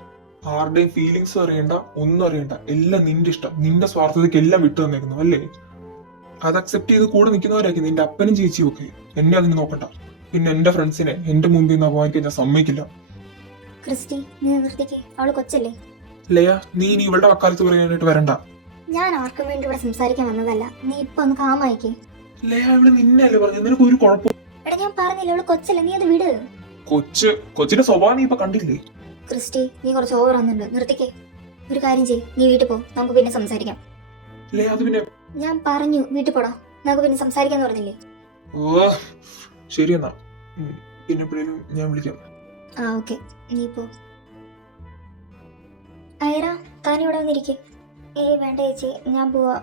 ആരുടെയും ഫീലിങ്സ് അറിയണ്ട, ഒന്നും അറിയണ്ട. എല്ലാം നിന്റെ ഇഷ്ടം, നിന്റെ സ്വാർത്ഥതയ്ക്ക് എല്ലാം വിട്ടു തന്നേക്കുന്നു അല്ലേ? അത് അക്സെപ്റ്റ് ചെയ്ത് കൂടെ നിൽക്കുന്നവരായിരിക്കും നിന്റെ അപ്പനും ചേച്ചിയും ഒക്കെ. എന്നെ അതിന് നോക്കണ്ട. പിന്നെ എന്റെ ഫ്രണ്ട്സിനെ എന്റെ മുമ്പിൽ നിന്ന് അപമാനിക്കാൻ ഞാൻ സമ്മതിക്കില്ല. ക്രിസ്റ്റി, നീ നിർത്തിക്ക്. അവള് കൊച്ചല്ലേ. ലയ, നീ ഇനി ഇവളുടെ വക്കാലത്ത് പറയാനായിട്ട് വരണ്ട. ഞാൻ ആർക്കും വേണ്ടി ഇവിടെ സംസാരിക്കാൻ വന്നതല്ല. നീ ഇപ്പൊ ഒന്ന് കാമായിക്കേ. ലയ, ഇവിടെ നിന്നെ അല്ലേ പറഞ്ഞു, നിനക്ക് ഒരു കുഴപ്പം? എടാ, ഞാൻ പറഞ്ഞില്ല അവള് കൊച്ചല്ലേ, നീ അത് വിട്. കൊച്ചിന്റെ സ്വഭാവം നീ ഇപ്പൊ കണ്ടില്ലേ? ക്രിസ്റ്റി, നീ കുറച്ച് ഓവർ ആവുന്നുണ്ട്. നിർത്തിക്കേ. ഒരു കാര്യം ചെയ്യ്, നീ വീട്ടിൽ പോ, നമുക്ക് പിന്നെ സംസാരിക്കാം. ലയ, അത് പിന്നെ ഞാൻ പറഞ്ഞു വീട്ടിൽ പോടാ, നമുക്ക് പിന്നെ സംസാരിക്കാന്ന് പറഞ്ഞില്ലേ. ഓ ശരി എന്നാ. പിന്നെ എപ്പോഴേലും ഞാൻ വിളിക്കാം. ആ ഓക്കെ, നീ പോ. ഐറ, താൻ ഇവിടെ വന്നിരിക്കേ. വേണ്ട ചേച്ചി, ഞാൻ പോവാ.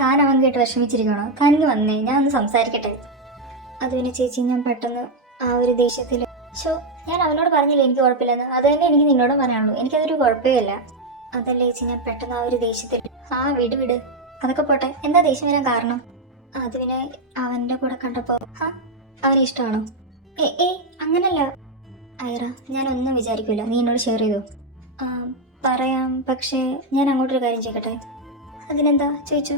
താൻ അവൻ കേട്ട് വിഷമിച്ചിരിക്കണോ? താനിക്ക് വന്നേ, ഞാൻ ഒന്ന് സംസാരിക്കട്ടെ. അത് പിന്നെ ചേച്ചി, ഞാൻ പെട്ടെന്ന് ആ ഒരു ദേഷ്യത്തിൽ ഞാൻ അവനോട് പറഞ്ഞില്ല എനിക്ക് കുഴപ്പമില്ലെന്ന്. അത് തന്നെ എനിക്ക് നിന്നോട് പറയാനുള്ളൂ. എനിക്കതൊരു കുഴപ്പമില്ല. അതല്ലേ ചേച്ചി, ഞാൻ പെട്ടെന്ന് ആ ഒരു ദേഷ്യത്തിൽ. വിട് അതൊക്കെ പോട്ടെ. എന്താ ദേഷ്യം വരാൻ കാരണം? അത് പിന്നെ അവന്റെ കൂടെ കണ്ടപ്പോ അവനെ ഇഷ്ടമാണോ? അങ്ങനല്ല ഐറ, ഞാൻ ഒന്നും വിചാരിക്കില്ല. നീ എന്നോട് ഷെയർ ചെയ്തു. പറയാം, പക്ഷേ ഞാൻ അങ്ങോട്ടൊരു കാര്യം ചെയ്യട്ടെ. അതിനെന്താ ചോദിച്ചു?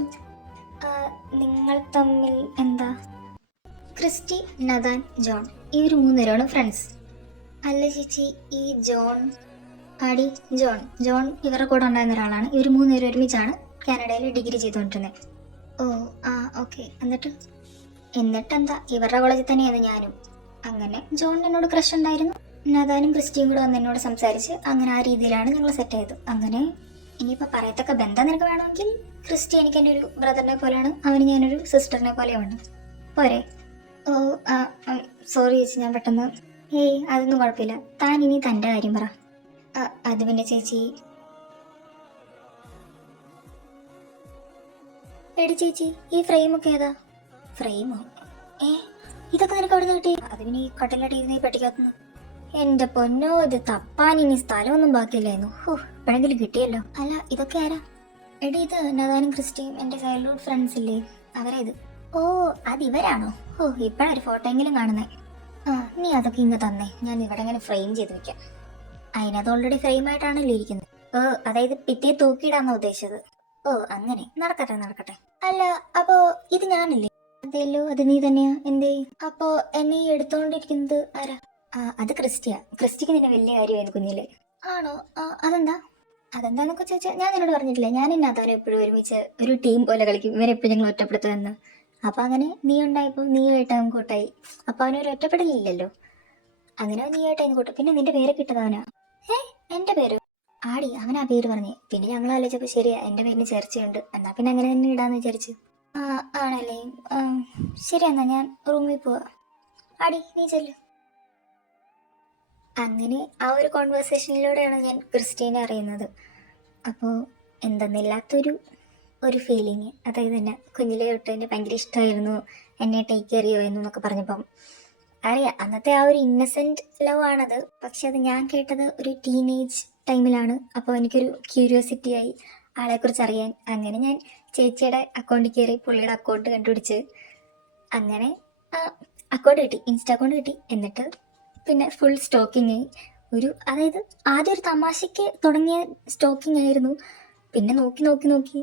നിങ്ങൾ തമ്മിൽ എന്താ? ക്രിസ്റ്റി, നദാൻ, ജോൺ, ഇവർ മൂന്നുപേരാണ് ഫ്രണ്ട്സ്. അല്ല ചേച്ചി, ഈ ജോൺ ജോൺ ഇവരുടെ കൂടെ ഉണ്ടായിരുന്ന ഒരാളാണ്. ഇവർ മൂന്നുപേരും ഒരുമിച്ചാണ് കാനഡയിൽ ഡിഗ്രി ചെയ്തുകൊണ്ടിരുന്നത്. ഓ ഓക്കെ. എന്നിട്ടെന്താ, ഇവരുടെ കോളേജിൽ തന്നെയാണ് ഞാനും. അങ്ങനെ ജോണിന് എന്നോട് ക്രഷ് ഉണ്ടായിരുന്നു. നദാനും ക്രിസ്റ്റിയും കൂടെ വന്ന് എന്നോട് സംസാരിച്ച് അങ്ങനെ ആ രീതിയിലാണ് ഞങ്ങൾ സെറ്റ് ചെയ്തത്. അങ്ങനെ ഇനിയിപ്പോൾ പറയത്തക്ക ബന്ധം നിനക്ക് വേണമെങ്കിൽ ക്രിസ്റ്റി എനിക്ക് എൻ്റെ ഒരു ബ്രദറിനെ പോലെയാണ്, അവന് ഞാനൊരു സിസ്റ്ററിനെ പോലെയാണ്. പോരെ? ഓ സോറി ചേച്ചി, ഞാൻ പെട്ടെന്ന്. അതൊന്നും കുഴപ്പമില്ല. താൻ ഇനി തൻ്റെ കാര്യം പറ. അത് പിന്നെ ചേച്ചി. എടി ചേച്ചി, ഈ ഫ്രെയിമൊക്കെ ഏതാ? ഫ്രെയിമോ? ഇതൊക്കെ നിനക്ക് അവിടെ നിന്ന് കിട്ടി? അത് പിന്നെ ഈ കട്ടിലടിയിരുന്ന ഈ പെട്ടിക്കകത്തുനിന്ന്. എന്റെ പൊന്നോ, ഇത് തപ്പാൻ ഇനി സ്ഥലമൊന്നും ബാക്കിയില്ലായിരുന്നു. എപ്പോഴെങ്കിലും കിട്ടിയല്ലോ. അല്ല, ഇതൊക്കെ ആരാ? എടി, ഇത് നദാനും ക്രിസ്റ്റിയും എൻ്റെ ചൈൽഡ്ഹുഡ് ഫ്രണ്ട്സ് ഇല്ലേ, അവരാ ഇത്. ഓ, അതിവരാണോ? ഇപ്പോഴൊരു ഫോട്ടോ എങ്കിലും കാണുന്നേ. നീ അതൊക്കെ ഇങ്ങ് തന്നെ, ഞാൻ ഇവിടെ ഇങ്ങനെ ഫ്രെയിം ചെയ്ത് വെക്കാം. അതിനത് ഓൾറെഡി ഫ്രെയിം ആയിട്ടാണല്ലോ ഇരിക്കുന്നത്. അതായത് പിറ്റേ തൂക്കിയിടാന്നാ ഉദ്ദേശിച്ചത്. അങ്ങനെ. നടക്കട്ടെ. അല്ല, അപ്പോ ഇത് ഞാനല്ലേ? അതെല്ലോ, അത് നീ തന്നെയാ. എന്തേ അപ്പോ എന്നെ ഈ എടുത്തോണ്ടിരിക്കുന്നത് ആരാ? അത് ക്രിസ്റ്റിയാ. ക്രിസ്റ്റിക്ക് നിന്നെ വലിയ കാര്യമായിരുന്നു കുഞ്ഞിലെ. ആണോ? അതെന്താന്നൊക്കെ ചോദിച്ചാൽ ഞാൻ നിന്നോട് പറഞ്ഞിട്ടില്ല, ഞാൻ ഇന്നതവനെ എപ്പോഴും ഒരുമിച്ച് ഒരു ടീം പോലെ കളിക്കും. ഇവരെപ്പോഴും ഞങ്ങൾ ഒറ്റപ്പെടുത്തുമെന്ന്. അപ്പൊ അങ്ങനെ നീ ഉണ്ടായപ്പോൾ നീയായിട്ട് അവൻ കൂട്ടായി. അപ്പൊ അവനൊരു ഒറ്റപ്പെടലില്ലല്ലോ. അങ്ങനെ നീയായിട്ട് അവൻ കൂട്ടും. പിന്നെ നിന്റെ പേരൊക്കെ ഇട്ടതവനാ. എന്റെ പേര്? ആടി, അവനാ പേര് പറഞ്ഞേ. പിന്നെ ഞങ്ങൾ ആലോചിച്ചപ്പോ ശരിയാ, എന്റെ പേരിന് ചേർച്ചയുണ്ട്, എന്നാ പിന്നെ അങ്ങനെ തന്നെ ഇടാന്ന് വിചാരിച്ചു. ആണല്ലേ? ശരി, എന്നാ ഞാൻ റൂമിൽ പോവാ. ആടി, നീ ചെല്ലു. അങ്ങനെ ആ ഒരു കോൺവെർസേഷനിലൂടെയാണ് ഞാൻ ക്രിസ്റ്റീനെ അറിയുന്നത്. അപ്പോൾ എന്തെന്നില്ലാത്തൊരു ഫീലിങ്. അതായത് എന്നെ കുഞ്ഞിലെ തൊട്ട് എന്നെ ഭയങ്കര ഇഷ്ടമായിരുന്നു, എന്നെ ടേക്ക് കെയർ ചെയ്യുമായിരുന്നു എന്നൊക്കെ പറഞ്ഞപ്പം അറിയാം, അന്നത്തെ ആ ഒരു ഇന്നസെൻറ്റ് ലവ് ആണത്. പക്ഷെ അത് ഞാൻ കേട്ടത് ഒരു ടീനേജ് ടൈമിലാണ്. അപ്പോൾ എനിക്കൊരു ക്യൂരിയോസിറ്റി ആയി ആളെക്കുറിച്ച് അറിയാൻ. അങ്ങനെ ഞാൻ ചേച്ചിയുടെ അക്കൗണ്ടിൽ കയറി പുള്ളിയുടെ അക്കൗണ്ട് കണ്ടുപിടിച്ച് അങ്ങനെ അക്കൗണ്ട് കിട്ടി, ഇൻസ്റ്റാ അക്കൗണ്ട് കിട്ടി. എന്നിട്ട് പിന്നെ ഫുൾ സ്റ്റോക്കിങ് ആയി. അതായത് ആദ്യം ഒരു തമാശയ്ക്ക് തുടങ്ങിയ സ്റ്റോക്കിംഗ് ആയിരുന്നു. പിന്നെ നോക്കി നോക്കി നോക്കി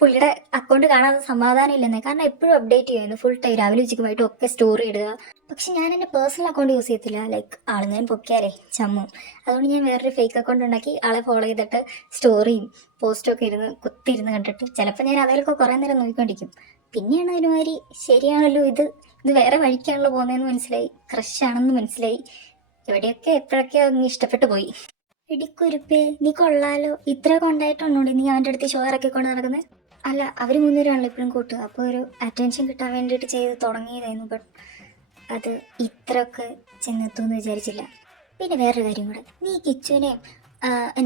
പുള്ളിയുടെ അക്കൗണ്ട് കാണാതെ സമാധാനം ഇല്ലെന്നേ. കാരണം എപ്പോഴും അപ്ഡേറ്റ് ചെയ്യുന്നു ഫുൾ ടൈം, രാവിലെ ഉച്ചയ്ക്കുമായിട്ടും ഒക്കെ സ്റ്റോറി ഇടുക. പക്ഷെ ഞാൻ എൻ്റെ പേഴ്സണൽ അക്കൗണ്ട് യൂസ് ചെയ്യത്തില്ല. ലൈക്ക് ആളെങ്കിലും പൊക്കിയാലേ ചമ്മും. അതുകൊണ്ട് ഞാൻ വേറൊരു ഫേക്ക് അക്കൗണ്ട് ഉണ്ടാക്കി ആളെ ഫോളോ ചെയ്തിട്ട് സ്റ്റോറിയും പോസ്റ്റും ഒക്കെ കുത്തിയിരുന്ന് കണ്ടിട്ട് ചിലപ്പോൾ ഞാൻ അതിലൊക്കെ കുറേ നേരം നോക്കിക്കൊണ്ടിരിക്കും. പിന്നെയാണ് അതിനുമാതിരി ശരിയാണല്ലോ ഇത് വേറെ വഴിക്കാണല്ലോ പോകുന്നതെന്ന് മനസ്സിലായി. ക്രഷാണെന്ന് മനസ്സിലായി. എവിടെയൊക്കെ എപ്പോഴൊക്കെ അങ്ങ് ഇഷ്ടപ്പെട്ടു പോയി. ഇടിക്കുരുപ്പേ, നീ കൊള്ളാലോ. ഇത്ര കൊണ്ടായിട്ടുണ്ടോടി നീ അവൻ്റെ അടുത്ത് ഷോ ഇറക്കിക്കൊണ്ട് നടക്കുന്നത്? അല്ല, അവർ മൂന്നുപേരാണല്ലോ ഇപ്പോഴും കൂട്ട്. അപ്പോൾ ഒരു അറ്റൻഷൻ കിട്ടാൻ വേണ്ടിയിട്ട് ചെയ്ത് തുടങ്ങിയതായിരുന്നു. ബട്ട് അത് ഇത്രയൊക്കെ ചെന്നെത്തുമെന്ന് വിചാരിച്ചില്ല. പിന്നെ വേറൊരു കാര്യം കൂടെ, നീ കിച്ചുവിനെയും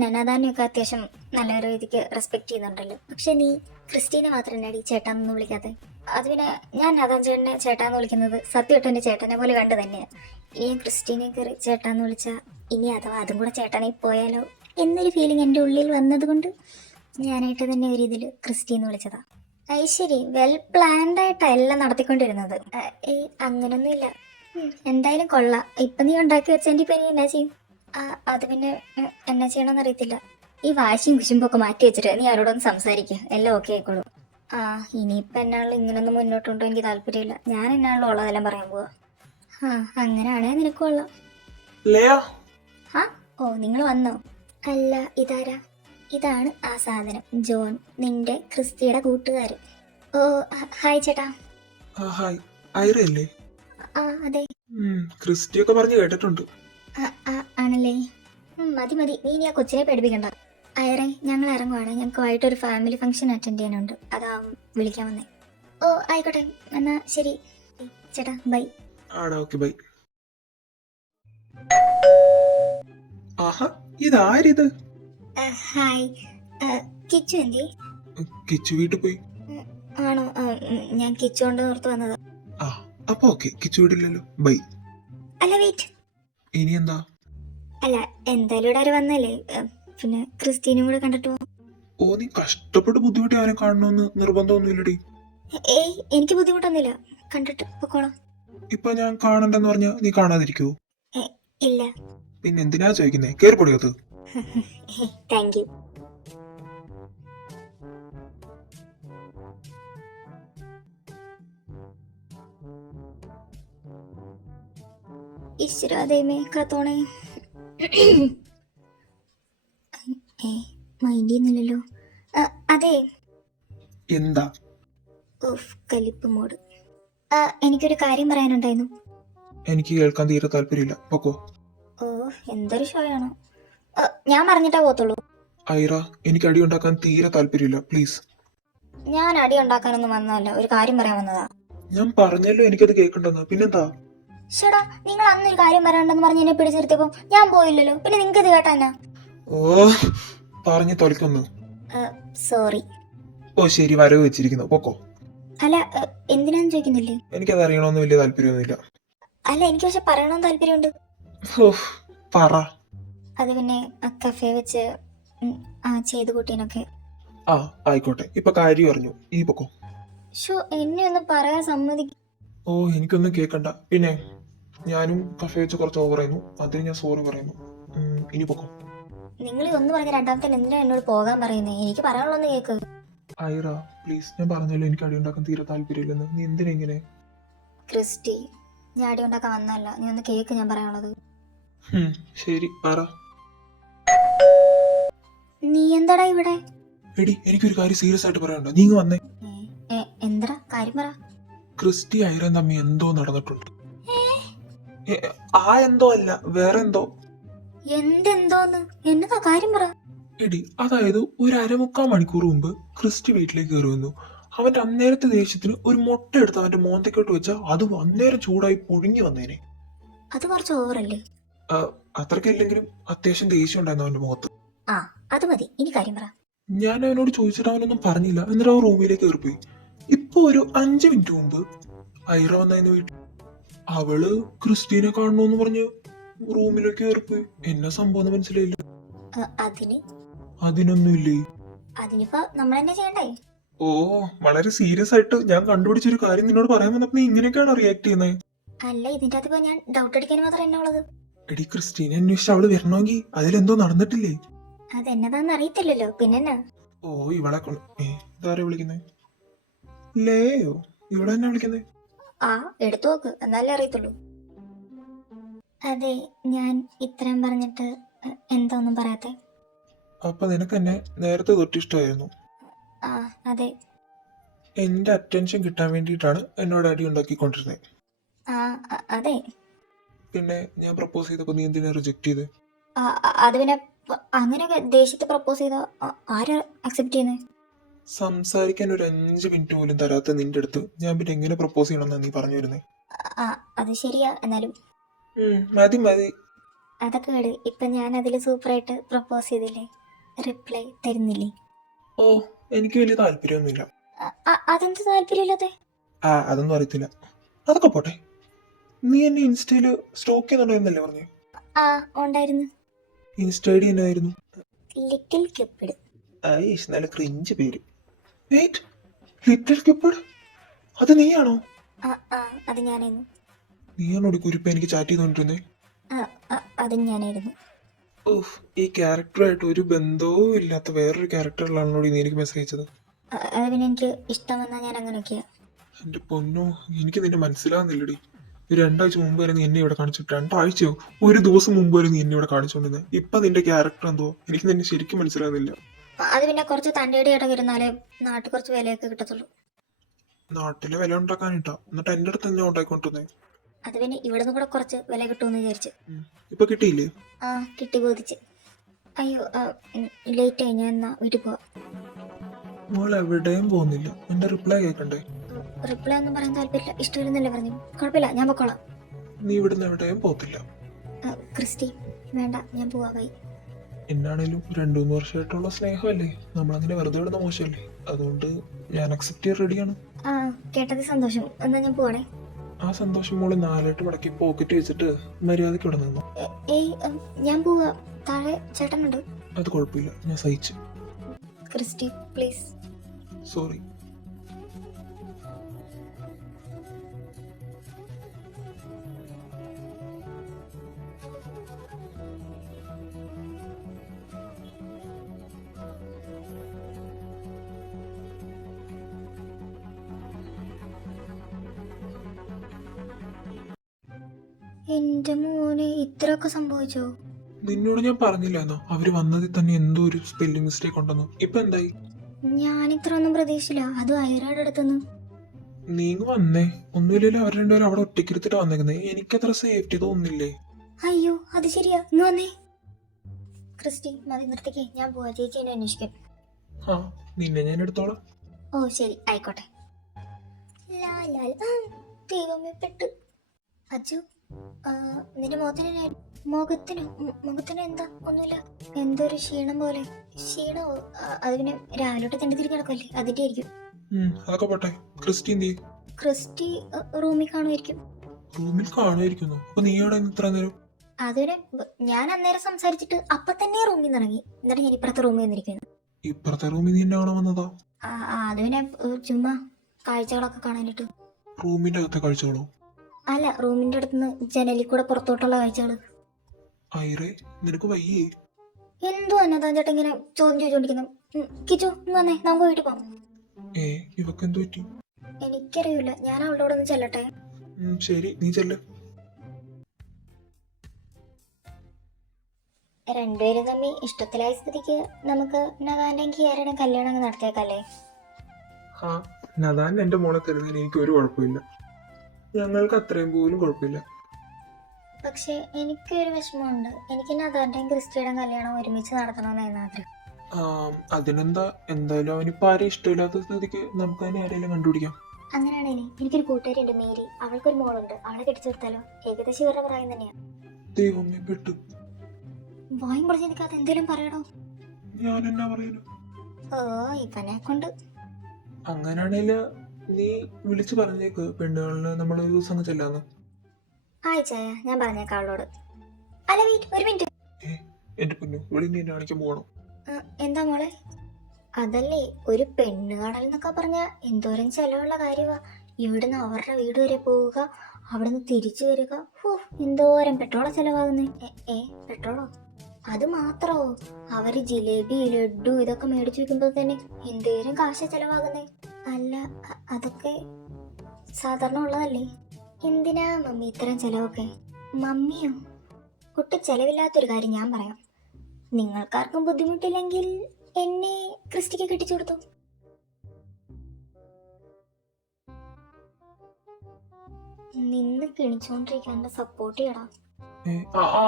നനാദാനെയൊക്കെ അത്യാവശ്യം നല്ലൊരു രീതിക്ക് റെസ്പെക്ട് ചെയ്യുന്നുണ്ടല്ലോ. പക്ഷെ നീ ക്രിസ്റ്റീനെ മാത്രം എന്നാടി ചേട്ടാന്നൊന്നും വിളിക്കാതെ? അത് പിന്നെ ഞാൻ നദാൻ ചേട്ടനെ ചേട്ടാന്ന് വിളിക്കുന്നത് സത്യമായിട്ട് എൻ്റെ ചേട്ടനെ പോലെ കണ്ട് തന്നെയാണ്. ഇനി ക്രിസ്റ്റീനെ കയറി ചേട്ടാന്ന് വിളിച്ചാൽ ഇനി അഥവാ അതും കൂടെ ചേട്ടനായി പോയാലോ എന്നൊരു ഫീലിംഗ് എൻ്റെ ഉള്ളിൽ വന്നതുകൊണ്ട് ഞാനായിട്ട് തന്നെ ഒരു ഇതിൽ ക്രിസ്റ്റീന്ന് വിളിച്ചതാ. ശരി, വെൽ പ്ലാൻഡ് ആയിട്ടാണ് എല്ലാം നടത്തിക്കൊണ്ടിരുന്നത്. അങ്ങനൊന്നുമില്ല. എന്തായാലും കൊള്ളാം. ഇപ്പം നീ ഉണ്ടാക്കി വെച്ചെൻ്റെ ഇപ്പം നീ എന്നാ ചെയ്യും? അത് പിന്നെ എന്നാ ചെയ്യണമെന്ന് അറിയത്തില്ല. ഈ വാശിയും കുശുമ്പൊക്കെ മാറ്റി വെച്ചിട്ട് നീ ആരോടൊന്ന് സംസാരിക്കുക, എല്ലാം ഓക്കെ ആയിക്കോളൂ. ഇനിയിപ്പോൾ എന്നാണല്ലോ ഇങ്ങനൊന്നും മുന്നോട്ടുണ്ടോ എനിക്ക് താല്പര്യമില്ല. ഞാൻ എന്നാണല്ലോ ഉള്ളതെല്ലാം പറയാൻ പോവാ. അങ്ങനെയാണേ നിനക്ക് കൊള്ളാം. ഓ, നിങ്ങൾ വന്നോ? അല്ല, ഇതാരാ? ഇതാണ് ആ സാധനം, ജോൺ, നിന്റെ ക്രിസ്റ്റിയുടെ കൂട്ടുകാരൻ. ഓ, ഹായ് ചേട്ടാ. ഹായ്, ഐറയല്ലേ? അതെ. ക്രിസ്റ്റിയൊക്കെ പറഞ്ഞു കേട്ടിട്ടുണ്ട്. ആണല്ലേ? മതി മതി, നീ ഇനി ആ കൊച്ചിനെ പേടിപ്പിക്കണ്ട. ഐറെ, ഞങ്ങൾ ഇറങ്ങുവാണ്. ഞങ്ങൾക്ക് വൈകിട്ടൊരു ഫാമിലി ഫംഗ്ഷൻ അറ്റൻഡ് ചെയ്യാനുണ്ട്. അതാ വിളിക്കാൻ വന്നേ. ഓ, ആയിക്കോട്ടെ, എന്നാ ശരി ചേട്ടാ, ബൈ. Okay, bye. ആഹാ, ഇതാരിത്? ഹായ്, കിച്ചു എന്തി? കിച്ചു വീട്ടിൽ പോയി. ആണോ? ഞാൻ കിച്ചു കൊണ്ട് നിർത്ത് വന്നതാ. അപ്പൊ ഓക്കെ, കിച്ചു വീട്ടില്ലല്ലോ, ബൈ. അല്ല, വെയിറ്റ്. ഇനി എന്താ? അല്ല, എന്തായാലും ഇവിടെ വരെ വന്നല്ലേ, പിന്നെ ക്രിസ്റ്റീനും കൂടെ കണ്ടിട്ട് പോകും. ഓ, നീ കഷ്ടപ്പെട്ട് ബുദ്ധിമുട്ടി അവനെ കാണണമെന്ന് നിർബന്ധമൊന്നുമില്ലടി. എനിക്ക് ബുദ്ധിമുട്ടൊന്നുമില്ല, കണ്ടിട്ട് പൊക്കോളാം. ഇപ്പൊ ഞാൻ കാണണ്ടെന്ന് പറഞ്ഞാ നീ കാണാതിരിക്കുവോ? ഇല്ല. പിന്നെ എന്തിനാ ചോദിക്കുന്നേ? കേറി പൊടിയത്. Thank you. ഈശ്വരാദേമേ കാത്തോണേ. മൈൻഡ് ചെയ്യുന്നില്ലല്ലോ. അതെ. എന്താ? കലിപ്പ് മോഡ്. എനിക്കൊരു കാര്യം പറയാനുണ്ടായിരുന്നു. എനിക്ക് കേൾക്കാൻ തീരെ താല്പര്യമില്ല, പൊക്കോ. ഓ, എന്തൊരു ഷോയാണോ. ഞാൻ പറഞ്ഞിട്ടേ പോത്തുള്ളൂ. ഐറ, എനിക്ക് അടി ഉണ്ടാക്കാൻ തീരെ താല്പര്യമില്ല, പ്ലീസ്. ഞാൻ അടി ഉണ്ടാക്കാനൊന്നും വന്നതല്ല, ഒരു കാര്യം പറയാൻ വന്നതാ. ഞാൻ പറഞ്ഞല്ലോ എനിക്കത് കേൾക്കണ്ടെന്ന്, പിന്നെന്താ? ഷടാ, നിങ്ങൾ അന്നൊരു കാര്യം പറയാണ്ടെന്ന് പറഞ്ഞ് എന്നെ പിടിച്ചെടുത്തപ്പോ ഞാൻ പോയില്ലല്ലോ, പിന്നെ നിങ്ങൾക്ക് ഇത് കേട്ടാ? ഓ, പറഞ്ഞു തൊലക്കൊന്നു. സോറി. ഓ ശരി, വരവ് വെച്ചിരിക്കുന്നു, പൊക്കോ. അല്ല, എന്തിനാന്ന് ചോദിക്കുന്നില്ലേ? എനിക്കത് അറിയണമെന്ന് വലിയ താല്പര്യമൊന്നുമില്ല. അല്ല, എനിക്ക് പക്ഷെ പറയണമെന്ന് താല്പര്യമുണ്ട്. പറ. അത് പിന്നെ കഫേ വെച്ച് ചെയ്തു കൂട്ടീനൊക്കെ. ആയിക്കോട്ടെ, ഇപ്പൊ കാര്യം അറിഞ്ഞു, ഇനി പൊക്കോ. എന്നെ ഒന്ന് പറയാൻ സമ്മതിക്കും. ഓ, എനിക്കൊന്നും കേക്കണ്ട. പിന്നെ ഞാനും കഫേ വെച്ച് കുറച്ച് ഓവർ ആയിരുന്നു, അതിന് ഞാൻ സോറി പറയുന്നു. ഇനി പൊക്കോ. നിങ്ങൾ ഒന്ന് പറഞ്ഞ രണ്ടാമത്തെ എന്തിനാ എന്നോട് പോകാൻ പറയുന്നേ? എനിക്ക് പറയാനുള്ളൊന്ന് കേക്ക്. ഐറ, പ്ലീസ്, ഞാൻ പറഞ്ഞല്ലോ എനിക്ക് അടി ഉണ്ടാക്കാൻ തീരെ താല്പര്യമില്ലെന്ന്. നീ എന്തിനാ ഇങ്ങനെ? ക്രിസ്റ്റി, ഞാൻ അടി ഉണ്ടാക്കാൻ വന്നല്ല, നീ ഒന്ന് കേക്ക് ഞാൻ പറയാനുള്ളത്. ശരി, പറ. നീ എന്താടാ ഇവിടെ? എടി, എനിക്കൊരു കാര്യം സീരിയസ് ആയിട്ട് പറയാനുണ്ടോ, നീ വന്നേ. എന്താ കാര്യം പറ. ക്രിസ്റ്റി ഐറയും തമ്മി എന്തോ നടന്നിട്ടുണ്ട്. എന്തോ അല്ല, വേറെ എന്തോ. എന്തെന്തോന്ന്? എന്നതാ കാര്യം പറ. എടി, അതായത് ഒരു 1/4 മണിക്കൂർ മുമ്പ് ക്രിസ്റ്റി വീട്ടിലേക്ക് കയറി വന്നു. അവന്റെ അന്നേരത്തെ ദേഷ്യത്തിന് ഒരു മുട്ട എടുത്ത് അവന്റെ മോന്തയ്ക്കോട്ട് വെച്ചാൽ അത് അന്നേരം ചൂടായി പൊഴിഞ്ഞു വന്നേനെ. അത് കുറച്ച് ഓവറല്ലേ? അത്രക്കില്ലെങ്കിലും അത്യാവശ്യം ദേഷ്യം ഉണ്ടായിരുന്നു അവന്റെ മുഖത്ത്. അത് മതി, ഇനി കാര്യം പറ. ഞാൻ അവനോട് ചോദിച്ചിട്ട് അവനൊന്നും പറഞ്ഞില്ല. എന്നിട്ട് അവൻ റൂമിലേക്ക് കയറിപ്പോയി. ഇപ്പൊ ഒരു 5 മിനിറ്റ് മുമ്പ് ഐറ വന്നായിരുന്നു വീട്ടിൽ. അവള് ക്രിസ്റ്റീനെ കാണണോന്ന് പറഞ്ഞ് റൂമിലേക്ക് കയറിപ്പോയി. എന്നാ സംഭവം മനസ്സിലായില്ല. അതിനൊന്നുമില്ലേ? അതിനിപ്പോ നമ്മളെന്നെ ചെയ്യണ്ടേ? ഓ, വളരെ സീരിയസ് ആയിട്ട് ഞാൻ കണ്ടുപിടിച്ചൊരു കാര്യം നിന്നോട് പറയാൻ വന്നപ്പോ നീ ഇങ്ങനെയൊക്കെയാണോ റിയാക്ട് ചെയ്യുന്നത്? അല്ല, ഇതിന്റെ അകത്ത് ഞാൻ ഡൗട്ട് അടിക്കാൻ മാത്രം എന്നാ ഉള്ളത്? എടി, ക്രിസ്റ്റീനെ അന്വേഷിച്ച് അവള് വരണമെങ്കിൽ അതിലെന്തോ നടന്നിട്ടില്ലേ? അതെന്നതാന്ന് അറിയത്തില്ലല്ലോ, പിന്നെന്നാ? ഓ ഇവളെ കൊണ്ട് ഇതാരെ വിളിക്കുന്നേ? ലേയോ? ഇവിടെ തന്നെ വിളിക്കുന്നേ? ആ എടുത്തു നോക്ക്, എന്നാലേ അറിയത്തുള്ളൂ. അതെ, ഞാൻ ഇത്രയും പറഞ്ഞിട്ട് എന്താ ഒന്നും പറയാത്തെ? അപ്പൊ നിനക്ക് എന്നെ നേരത്തെ തൊട്ട് ഇഷ്ടമായിരുന്നു. ആ അതെ. എന്റെ അറ്റൻഷൻ കിട്ടാൻ വേണ്ടിയിട്ടാണ് എന്നോട് അടി ഉണ്ടാക്കിക്കൊണ്ടിരുന്നത്. ആ അതെ. പിന്നെ ഞാൻ പ്രപ്പോസ് ചെയ്തപ്പോ നീ എന്തിനാ റിജക്ട് ചെയ്ത്? അത് പിന്നെ അങ്ങനെയൊക്കെ ദേഷ്യത്തെ പ്രപ്പോസ് ചെയ്ത ആരാ അക്സെപ്റ്റ് ചെയ്യുന്നത്? സംസാരിക്കാൻ ഒരു 5 മിനിറ്റ് പോലും തരാത്ത നിന്റെ അടുത്ത് ഞാൻ പിന്നെ എങ്ങനെ പ്രപ്പോസ് ചെയ്യണമെന്നാ നീ പറഞ്ഞു വരുന്നേ? ആ അത് ശരിയാ. എന്നാലും മതി മതി. അതൊക്കെ കേട്. ഇപ്പൊ ഞാൻ അതിൽ സൂപ്പറായിട്ട് പ്രപ്പോസ് ചെയ്തില്ലേ, റിപ്ലൈ തരുന്നില്ലേ? ഓ എനിക്ക് വലിയ താല്പര്യമൊന്നുമില്ല. അതെന്ത് താല്പര്യമില്ലാതെ? അതൊന്നും അറിയത്തില്ല. അതൊക്കെ പോട്ടെ. നീ എന്നെ ഇൻസ്റ്റയില് സ്റ്റോക്ക് ചെയ്യുന്നുണ്ടായിരുന്നല്ലേ പറഞ്ഞേ? ആ ഉണ്ടായിരുന്നു. ഇൻസ്റ്റ ഐ ഡി എന്നായിരുന്നു? Little cupid. ഐഷ്, നല്ല ക്രിഞ്ച് പേര്. Wait, little cupid? അത് നീയാണോ? അത് ഞാനായിരുന്നു. നീയാണോടി കുരിപ്പ് എനിക്ക് ചാറ്റ് ചെയ്തോണ്ടിരുന്നേ? അത് ഞാനായിരുന്നു. ഓഹ്, ഈ ക്യാരക്ടറായിട്ട് ഒരു ബന്ധവും ഇല്ലാത്ത വേറൊരു ക്യാരക്ടറിലാണോ നീ എനിക്ക് മെസ്സേജ് അയച്ചത്? അത് പിന്നെ എനിക്ക് ഇഷ്ടം വന്നാൽ ഞാൻ അങ്ങനെയൊക്കെയാ. എന്റെ പൊന്നോ, എനിക്ക് നിന്നെ മനസ്സിലാവുന്നില്ലടി. ഒരു 2 ആഴ്ച മുമ്പ് വരെ നീ എന്നെ ഇവിടെ കാണിച്ചിട്ട് 2 ആഴ്ചയോ ഒരു ദിവസം മുമ്പ് വരെ നീ എന്നെ ഇവിടെ കാണിച്ചോണ്ടിരുന്നത്. ഇപ്പൊ നിന്റെ ക്യാരക്ടർ എന്തോ എനിക്ക് നിന്നെ ശരിക്കും മനസ്സിലാവുന്നില്ല. അത് പിന്നെ കുറച്ച് തണ്ടേടിയായിട്ട് ഇരുന്നാലേ നാട്ടിൽ കുറച്ച് വിലയൊക്കെ കിട്ടത്തുള്ളൂ. നാട്ടിലെ വില ഉണ്ടാക്കാനിട്ടാ എന്നിട്ട് എന്റെ അടുത്ത് തന്നെ ഉണ്ടായിക്കൊണ്ടിരുന്നേ. അത് പിന്നെ ഇവിടെ നിന്ന് കൂടെ കുറച്ച് വില കിട്ടുമെന്ന് വിചാരിച്ച്. ഇപ്പൊ കിട്ടിയില്ലേ? കിട്ടി, ബോധിച്ച്. അയ്യോ ലേറ്റ് ആയി, ഞാൻ എന്നാ വീട്ടിൽ പോവാം. മോൾ എവിടെയും പോകുന്നില്ല, എന്റെ റിപ്ലൈ കേൾക്കണ്ടേ? റിപ്ലൈ ഒന്നും പറയാൻ താല്പര്യമില്ല, ഇഷ്ടമില്ലെന്നല്ലേ പറഞ്ഞു. കുഴപ്പമില്ല, ഞാൻ പൊക്കോളാം. നീ ഇവിടുന്ന് എവിടെയും പോകത്തില്ല. ക്രിസ്റ്റി വേണ്ട, ഞാൻ പോവാ. ബൈ. എന്നാണേലും 2-3 വർഷമായിട്ടുള്ള സ്നേഹമല്ലേ, നമ്മളങ്ങനെ വെറുതെ വിടുന്ന മോശമല്ലേ. അതുകൊണ്ട് ഞാൻ അക്സെപ്റ്റ് ചെയ്യാൻ റെഡിയാണ്. കേട്ടത് സന്തോഷം. എന്നാ ഞാൻ പോവാണേ. ആ സന്തോഷം മോള് 4 മടക്കി പോക്കറ്റ് വെച്ചിട്ട് മര്യാദയ്ക്ക് ഇവിടെ നിന്നു. ഞാൻ പോവാ. താഴെ ചേട്ടനുണ്ട്. അത് കുഴപ്പമില്ല, ഞാൻ സഹിച്ചു. Christy please. സോറി. എന്റെ മോനെ, ഇത്രയൊക്കെ സംഭവിച്ചോ? നിന്നോട് ഞാൻ പറഞ്ഞില്ലെന്നോ അവര് വന്നതിൽ തന്നെ എന്തോ ഒരു സ്പെല്ലിംഗ് മിസ്റ്റേക്ക് ഉണ്ടെന്ന്. ഇപ്പൊ എന്തായി? ഞാൻ ഇത്ര ഒന്നും പ്രതീക്ഷിച്ചില്ല, അതും അയറാടെ അടുത്തുനിന്ന്. നീങ്ങ് വന്നേ. ഒന്നുമില്ലല്ലോ, അവർ രണ്ടുപേരും അവിടെ ഒറ്റയ്ക്കിരുത്തിട്ട് വന്നേക്കുന്നേ. എനിക്കത്ര സേഫ്റ്റി തോന്നുന്നില്ലേ? അയ്യോ അത് ശരിയാ, ഇന്ന് വന്നേ. ക്രിസ്റ്റി മതി, നിർത്തിക്കേ, ഞാൻ പോവാ. ചേച്ചി എന്നെ അന്വേഷിക്കും. നിന്നെ ഞാൻ എടുത്തോളാം. ഓ ശരി, ആയിക്കോട്ടെ. ദൈവമേ പെട്ട്. അച്ചു, നിന്റെ മുഖത്തിന് എന്താ? ഒന്നുമില്ല. എന്തോ ഒരു ക്ഷീണം പോലെ. ക്ഷീണമോ? അത് പിന്നെ രാവിലോട്ട് തന്നെ തിരിഞ്ഞ് നടക്കുമല്ലേ, അതിന്റെ ആയിരിക്കും. അതൊക്കെ പോട്ടെ. ക്രിസ്റ്റി എന്തി? ക്രിസ്റ്റി റൂമിൽ കാണുമായിരിക്കും. റൂമിൽ കാണുമായിരിക്കുന്നു. അപ്പൊ നീ അവിടെ ഇത്ര നേരം? അതിന് ഞാൻ അന്നേരം സംസാരിച്ചിട്ട് അപ്പൊ തന്നെ റൂമിൽ നിന്ന് ഇറങ്ങി. എന്നിട്ട് ഞാൻ ഇപ്പുറത്തെ റൂമിൽ വന്നിരിക്കുന്നു. ഇപ്പുറത്തെ റൂമിൽ നീ എന്നെ കാണാൻ വന്നതാ? അത് പിന്നെ ചുമ്മാ കാഴ്ചകളൊക്കെ കാണാനിട്ട്. റൂമിന്റെ അകത്തെ കാഴ്ചകളോ? അല്ല, റൂമിന്റെ അടുത്തുനിന്ന് ജനലിൽ കൂടെ പുറത്തോട്ടുള്ള കാഴ്ചകള്. ഐറേ, നിനക്ക് വയ്യേ? എന്തോ അന്നതാ ചേട്ടൻ ഇങ്ങനെ ചോദ്യം ചോദിച്ചോണ്ടിരിക്കുന്നു. കിച്ചു വന്നേ, നമുക്ക് വീട്ടിൽ പോകാം. ഇവക്ക് എന്ത് പറ്റി? എനിക്കറിയില്ല, ഞാൻ അവളോട് ഒന്ന് ചെല്ലട്ടെ. ശരി, നീ ചെല്ല്. രണ്ടുപേരും തമ്മിൽ ഇഷ്ടത്തിലായ സ്ഥിതിക്ക് നമുക്ക് നദാന്റെയും കിയാരുടെയും കല്യാണം അങ്ങ് നടത്തിയേക്കല്ലേ? നദാൻ എന്റെ മോളെ തരുന്നതിന് എനിക്ക് ഒരു കുഴപ്പമില്ല. ഞങ്ങൾക്ക് അത്രയും പോലും കുഴപ്പമില്ല. പക്ഷെ എനിക്കൊരു വിഷമമുണ്ട്. എനിക്ക് നദാന്റെയും ക്രിസ്റ്റിയുടെയും കല്യാണം ഒരുമിച്ച് നടത്തണമെന്നായിരുന്നു ആഗ്രഹം. അതിനെന്താ, എന്തായാലും അവനിപ്പോ ആരെയും ഇഷ്ടമില്ലാത്ത സ്ഥിതിക്ക് നമുക്ക് തന്നെ ആരെങ്കിലും കണ്ടുപിടിക്കാം. അങ്ങനെയാണേലേ, എനിക്കൊരു കൂട്ടുകാരിയുണ്ട് മേരി. അവൾക്കൊരു മോളുണ്ട്. അവളെ കെട്ടിച്ചെടുത്താലോ? ഏകദേശം ഇവരുടെ പ്രായം തന്നെയാ. ദൈവമേ പെട്ടു. വായും പൊളിച്ച് നിൽക്കാതെ എന്തേലും പറയണോ? ഞാൻ എന്നാ പറയുന്നു? ഇവനെ കൊണ്ട്. അങ്ങനാണേല് നീ വിളിച്ചു പറഞ്ഞേക്ക് പെണ്ണുകളിന് നമ്മൾ ഒരു ദിവസം അങ്ങ് ചെല്ലാന്ന്. ആയിച്ചായ, ഞാൻ പറഞ്ഞേക്കാം അവളോട്. അല്ല വെയിറ്റ്, ഒരു മിനിറ്റ്. എന്റെ പൊന്നു, ഇവിടെ നീ എന്നെ കാണിക്കാൻ പോകണം. എന്താ മോളെ? അതല്ലേ, ഒരു പെണ്ണ് കാണൽ എന്നൊക്കെ പറഞ്ഞാ എന്തോരം ചെലവുള്ള കാര്യമാ. ഇവിടുന്ന് അവരുടെ വീട് വരെ പോവുക, അവിടുന്ന് തിരിച്ചു വരിക. എന്തോരം പെട്രോളാ ചെലവാകുന്നേ. പെട്രോളോ? അത് മാത്രോ, അവര് ജിലേബി ലഡു ഇതൊക്കെ മേടിച്ചു വെക്കുമ്പോ തന്നെ എന്തേലും കാശ ചെലവാകുന്നേ. അല്ല അതൊക്കെ സാധാരണ ഉള്ളതല്ലേ. എന്തിനാ മമ്മി ഇത്തരം ചെലവൊക്കെ? മമ്മിയോ? ഒട്ടും ചെലവില്ലാത്തൊരു കാര്യം ഞാൻ പറയാം. നിങ്ങൾക്കാർക്കും ബുദ്ധിമുട്ടില്ലെങ്കിൽ എന്നെ ക്രിസ്റ്റിക്ക് കെട്ടിച്ചു കൊടുത്തു. നിന്ന് കിണിച്ചോണ്ടിരിക്കാണ്ട് സപ്പോർട്ട് ചെയ്യടാ. ഏ, ആ ആ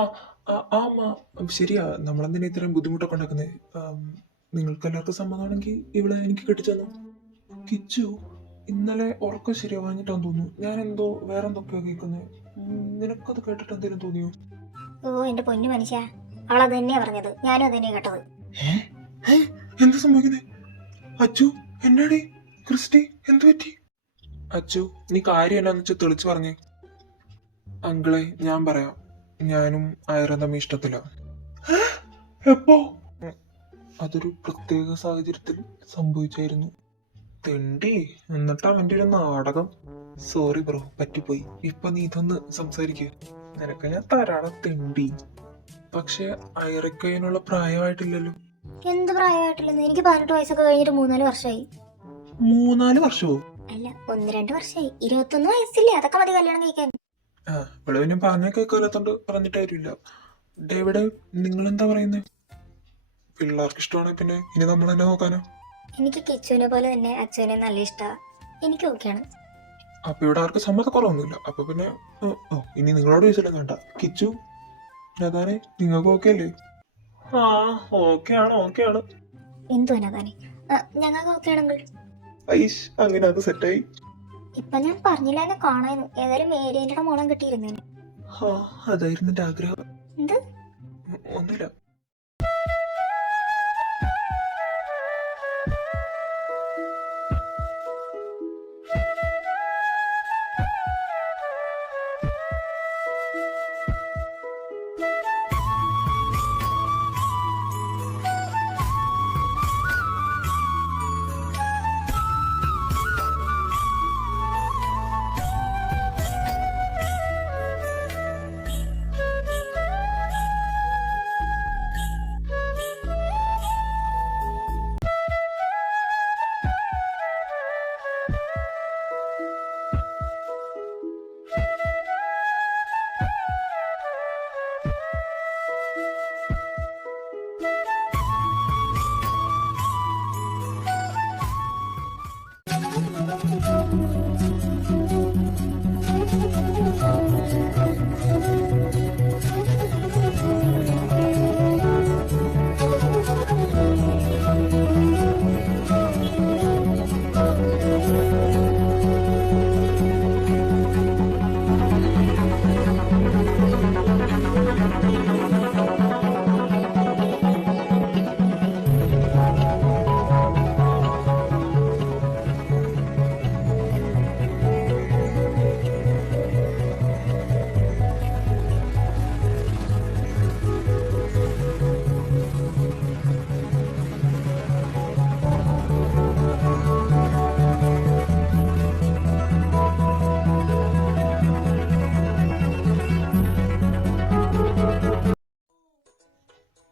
ആ, ആമാ ശരിയാ, നമ്മളെന്തിനാ ഇത്രയും ബുദ്ധിമുട്ടൊക്കെ ഉണ്ടാക്കുന്നത്? നിങ്ങൾക്ക് എല്ലാവർക്കും സമ്മതമാണെങ്കിൽ ഇവിടെ എനിക്ക് കെട്ടിച്ചെന്നു. കിച്ചു, ഇന്നലെ ഉറക്കം ശരിയാവാഞ്ഞിട്ടാന്ന് തോന്നുന്നു. ഞാൻ എന്തോ വേറെ എന്തൊക്കെയോ കേൾക്കുന്നത്. നിനക്കത് കേട്ടിട്ട് എന്തെങ്കിലും തോന്നിയോ? ഓ എന്റെ പൊന്നു മനുഷ്യ, അവളത് തന്നെയാ പറഞ്ഞത്, ഞാനും അത് തന്നെയാ കേട്ടത്. എന്താ സംഭവിക്കുന്നത്? അച്ചു, എന്നാടി? ക്രിസ്റ്റി, എന്തു പറ്റി? അച്ചു, നീ കാര്യം എന്നാന്ന് വെച്ചാൽ തെളിച്ചു പറഞ്ഞേ. അങ്കിളെ, ഞാൻ പറയാം. ഞാനും ആയിരം തമ്മിൽ ഇഷ്ടത്തില്ല. എപ്പോ? അതൊരു പ്രത്യേക സാഹചര്യത്തിൽ സംഭവിച്ചായിരുന്നു. തെണ്ടി, എന്നിട്ട് അവന്റെ ഒരു നാടകം. സോറി ബ്രോ, പറ്റിപ്പോയി. ഇപ്പൊ നീ ഇതൊന്ന് സംസാരിക്കുക. നിനക്ക് ഞാൻ തരാണ് തെണ്ടി. പക്ഷെ ഐറക്കതിനുള്ള പ്രായമായിട്ടില്ലല്ലോ. എന്ത് പ്രായമായിട്ടില്ലെന്ന്? എനിക്ക് 18 വയസ്സൊക്കെ കഴിഞ്ഞിട്ട് 3-4 വർഷമായി. 3-4 വർഷമോ? അല്ല, 1-2 വർഷമായി. 21 വയസ്സില്ലേ, അതൊക്കെ മതി കല്യാണം കഴിക്കാൻ. ആ, ഇവിടെ പിന്നെ പറഞ്ഞ കേൾക്കാത്തോണ്ട് പറഞ്ഞിട്ട് കാര്യമില്ല. ഡേവിഡ്, നിങ്ങൾ എന്താ പറയുന്നത്? പിള്ളേർക്ക് ഇഷ്ടമാണെങ്കിൽ പിന്നെ ഇനി നമ്മൾ തന്നെ നോക്കാനോ? എനിക്ക് കിച്ചുവിനെ പോലെ തന്നെ അച്ഛനെ നല്ല ഇഷ്ടമാണ്. എനിക്ക് ഓക്കെയാണ്. അപ്പൊ ഇവിടെ ആർക്കും സമ്മതക്കുറവൊന്നുമില്ല. അപ്പൊ പിന്നെ ഇനി നിങ്ങളോട് ചോദിച്ചില്ല വേണ്ട. കിച്ചു, അതാനെ നിങ്ങൾക്ക് ഓക്കെ അല്ലേ? ആ, ഓക്കെ ആണ്, ഓക്കെ ആണ്. എന്തു അനാഥാനെ, ഞങ്ങൾക്ക് ഓക്കെ ആണെങ്കിൽ. ഐഷ്, അങ്ങനെ അത് സെറ്റായി. ഇപ്പൊ ഞാൻ പറഞ്ഞില്ല എന്നെ കാണായിരുന്നു. ഏതായാലും മേരിയന്റെ മോളം കിട്ടിയിരുന്നേനെ. ആ, അതായിരുന്നു എന്റെ ആഗ്രഹം. എന്ത്? ഒന്നുമില്ല.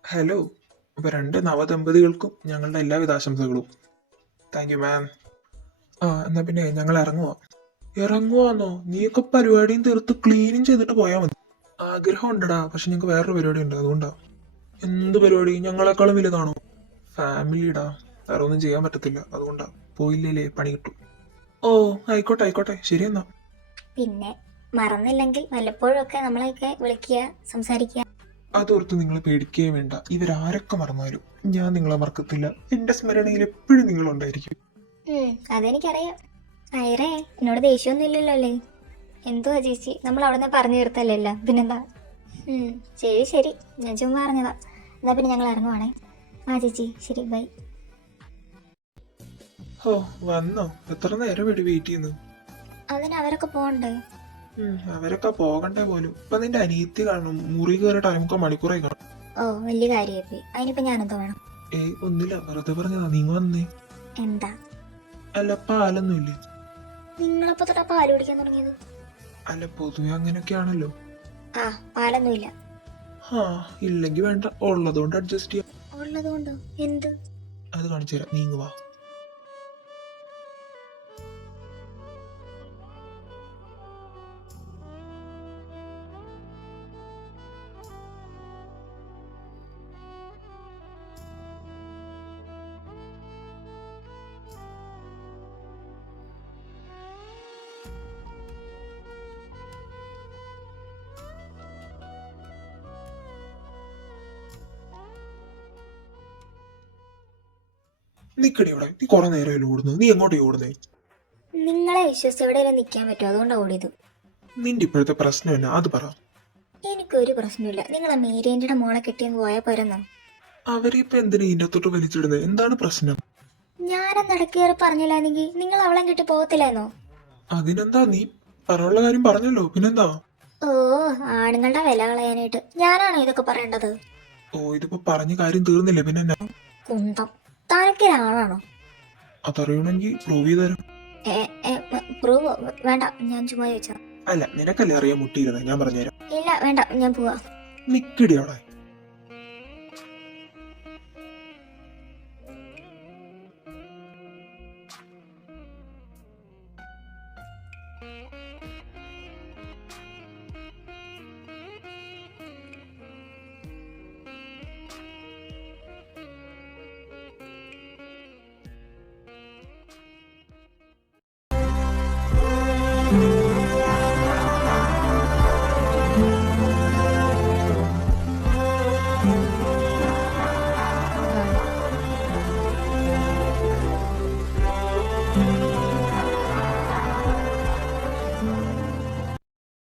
ഹലോ, അപ്പൊ 2 നവദമ്പതികൾക്കും ഞങ്ങളുടെ എല്ലാവിധ ആശംസകളും. Thank you ma'am. ആ, എന്നാ പിന്നെ ഞങ്ങൾ ഇറങ്ങുവാ. ഇറങ്ങുവാന്നോ? നീയൊക്കെ പരിപാടിയും തീർത്ത് ക്ലീനും ചെയ്തിട്ട് പോയാൽ മതി. ആഗ്രഹം ഉണ്ടടാ, പക്ഷെ ഞങ്ങൾക്ക് വേറൊരു പരിപാടി ഉണ്ട്, അതുകൊണ്ടാ. എന്ത് പരിപാടി? ഞങ്ങളെക്കാളും വലുതാണോ? ഫാമിലിടാ, വേറെ ഒന്നും ചെയ്യാൻ പറ്റത്തില്ല, അതുകൊണ്ടാ. പോയില്ലേ പണി കിട്ടും. ഓ, ആയിക്കോട്ടെ ആയിക്കോട്ടെ, ശരി എന്നാ. പിന്നെ മറന്നില്ലെങ്കിൽ വല്ലപ്പോഴും ഒക്കെ നമ്മളെയൊക്കെ വിളിക്കുക, സംസാരിക്കുക. അതോർത്ത് നിങ്ങൾ പേടിക്കുകയും വേണ്ട. ഇവരാരൊക്കെ മറന്നാലും ഞാൻ നിങ്ങളെ മറക്കത്തില്ല. എന്റെ സ്മരണയിൽ എപ്പോഴും നിങ്ങളുണ്ടായിരിക്കും. അതെനിക്കറിയാം. അയറേ, എന്നോട് ദേഷ്യമൊന്നും ഇല്ലല്ലോ അല്ലേ? എന്തുവാ ചേച്ചി, നമ്മൾ അവിടെ നിന്ന് പറഞ്ഞു തീർത്തല്ലോ, പിന്നെന്താ? ശരി ശരി, ഞാൻ ചുമ്മാ പറഞ്ഞതാ. എന്നാ പിന്നെ ഞങ്ങൾ ഇറങ്ങുവാണേ. ആ ചേച്ചി, ശരി, ബൈ. ഓ, വന്നോ? എത്ര നേരം വേണ്ടി വെയിറ്റ് ചെയ്യുന്നു? അതിന് അവരൊക്കെ പോകണ്ടേ? അവരൊക്കെ പോകണ്ടേ പോലും. ഇപ്പൊ നിന്റെ അനിയത്തി കാണും, മുറി കയറിയിട്ട് 3 മണിക്കൂറായി കാണും. ഓ, വലിയ കാര്യമായി പോയി. അതിനിപ്പോ ഞാനെന്തോ വേണം? ഏയ്, ഒന്നുമില്ല, വെറുതെ പറഞ്ഞതാ. നീ വന്നേ. എന്താ? അല്ല, പാലൊന്നുമില്ലേ? നിങ്ങളപ്പോ തൊട്ടാ പാല് കുടിക്കാൻ തുടങ്ങിയത്? അല്ല, പൊതുവെ അങ്ങനെയൊക്കെയാണല്ലോ. ആ, പാലൊന്നുമില്ല. ആ ഇല്ലെങ്കിൽ വേണ്ട, ഉള്ളതുകൊണ്ട് അഡ്ജസ്റ്റ് ചെയ്യാം. ഉള്ളതുകൊണ്ടോ? എന്ത്? അത് കാണിച്ചു തരാം, നീങ്ങ് വാ. നിക്കടി ഇവിടെ, നീ കുറെ നേരം ഓടുന്നു. നീ എങ്ങോട്ടേ ഓടുന്നേ? നിങ്ങളെ വിശ്വസിച്ച് എവിടെയെങ്കിലും നിൽക്കാൻ പറ്റുമോ? അതുകൊണ്ടാണ് ഓടിയത്. നിന്റെ ഇപ്പോഴത്തെ പ്രശ്നം എന്നാ അത് പറ. എനിക്കൊരു പ്രശ്നമില്ല. നിങ്ങൾ ആ മേരിയൻ്റെ മോളെ കെട്ടിയങ്ങ് പോയാൽ പോരെന്നോ? അവരിപ്പോ എന്തിനാ ഇതിനകത്തോട്ട് വലിച്ചിടുന്നത്? എന്താണ് പ്രശ്നം? ഞാനും നടക്കേറി പറഞ്ഞില്ലാന്നെങ്കിൽ നിങ്ങൾ അവളെ കെട്ടി പോകത്തില്ലെന്നോ? അതിനെന്താ, നീ പറയാനുള്ള കാര്യം പറഞ്ഞല്ലോ, പിന്നെന്താ? ഓ, ആണുങ്ങളുടെ വില കളയാനായിട്ട് ഞാനാണോ ഇതൊക്കെ പറയേണ്ടത്? ഓ, ഇതിപ്പോ പറഞ്ഞ കാര്യം തീർന്നില്ലേ, പിന്നെ എന്നാ? കുന്തം. താനൊക്കെ ഒരാളാണോ? അതറിയണമെങ്കിൽ പ്രൂവ് ചെയ്ത് തരാം. പ്രൂവ് വേണ്ട, ഞാൻ ചുമ്മാ ചോദിച്ചതാ. അല്ല, നിനക്കല്ലേ അറിയാൻ മുട്ടിയിരുന്നത്, ഞാൻ പറഞ്ഞുതരാം. ഇല്ല വേണ്ട, ഞാൻ പോവാ. നിക്കടി അവിടെ.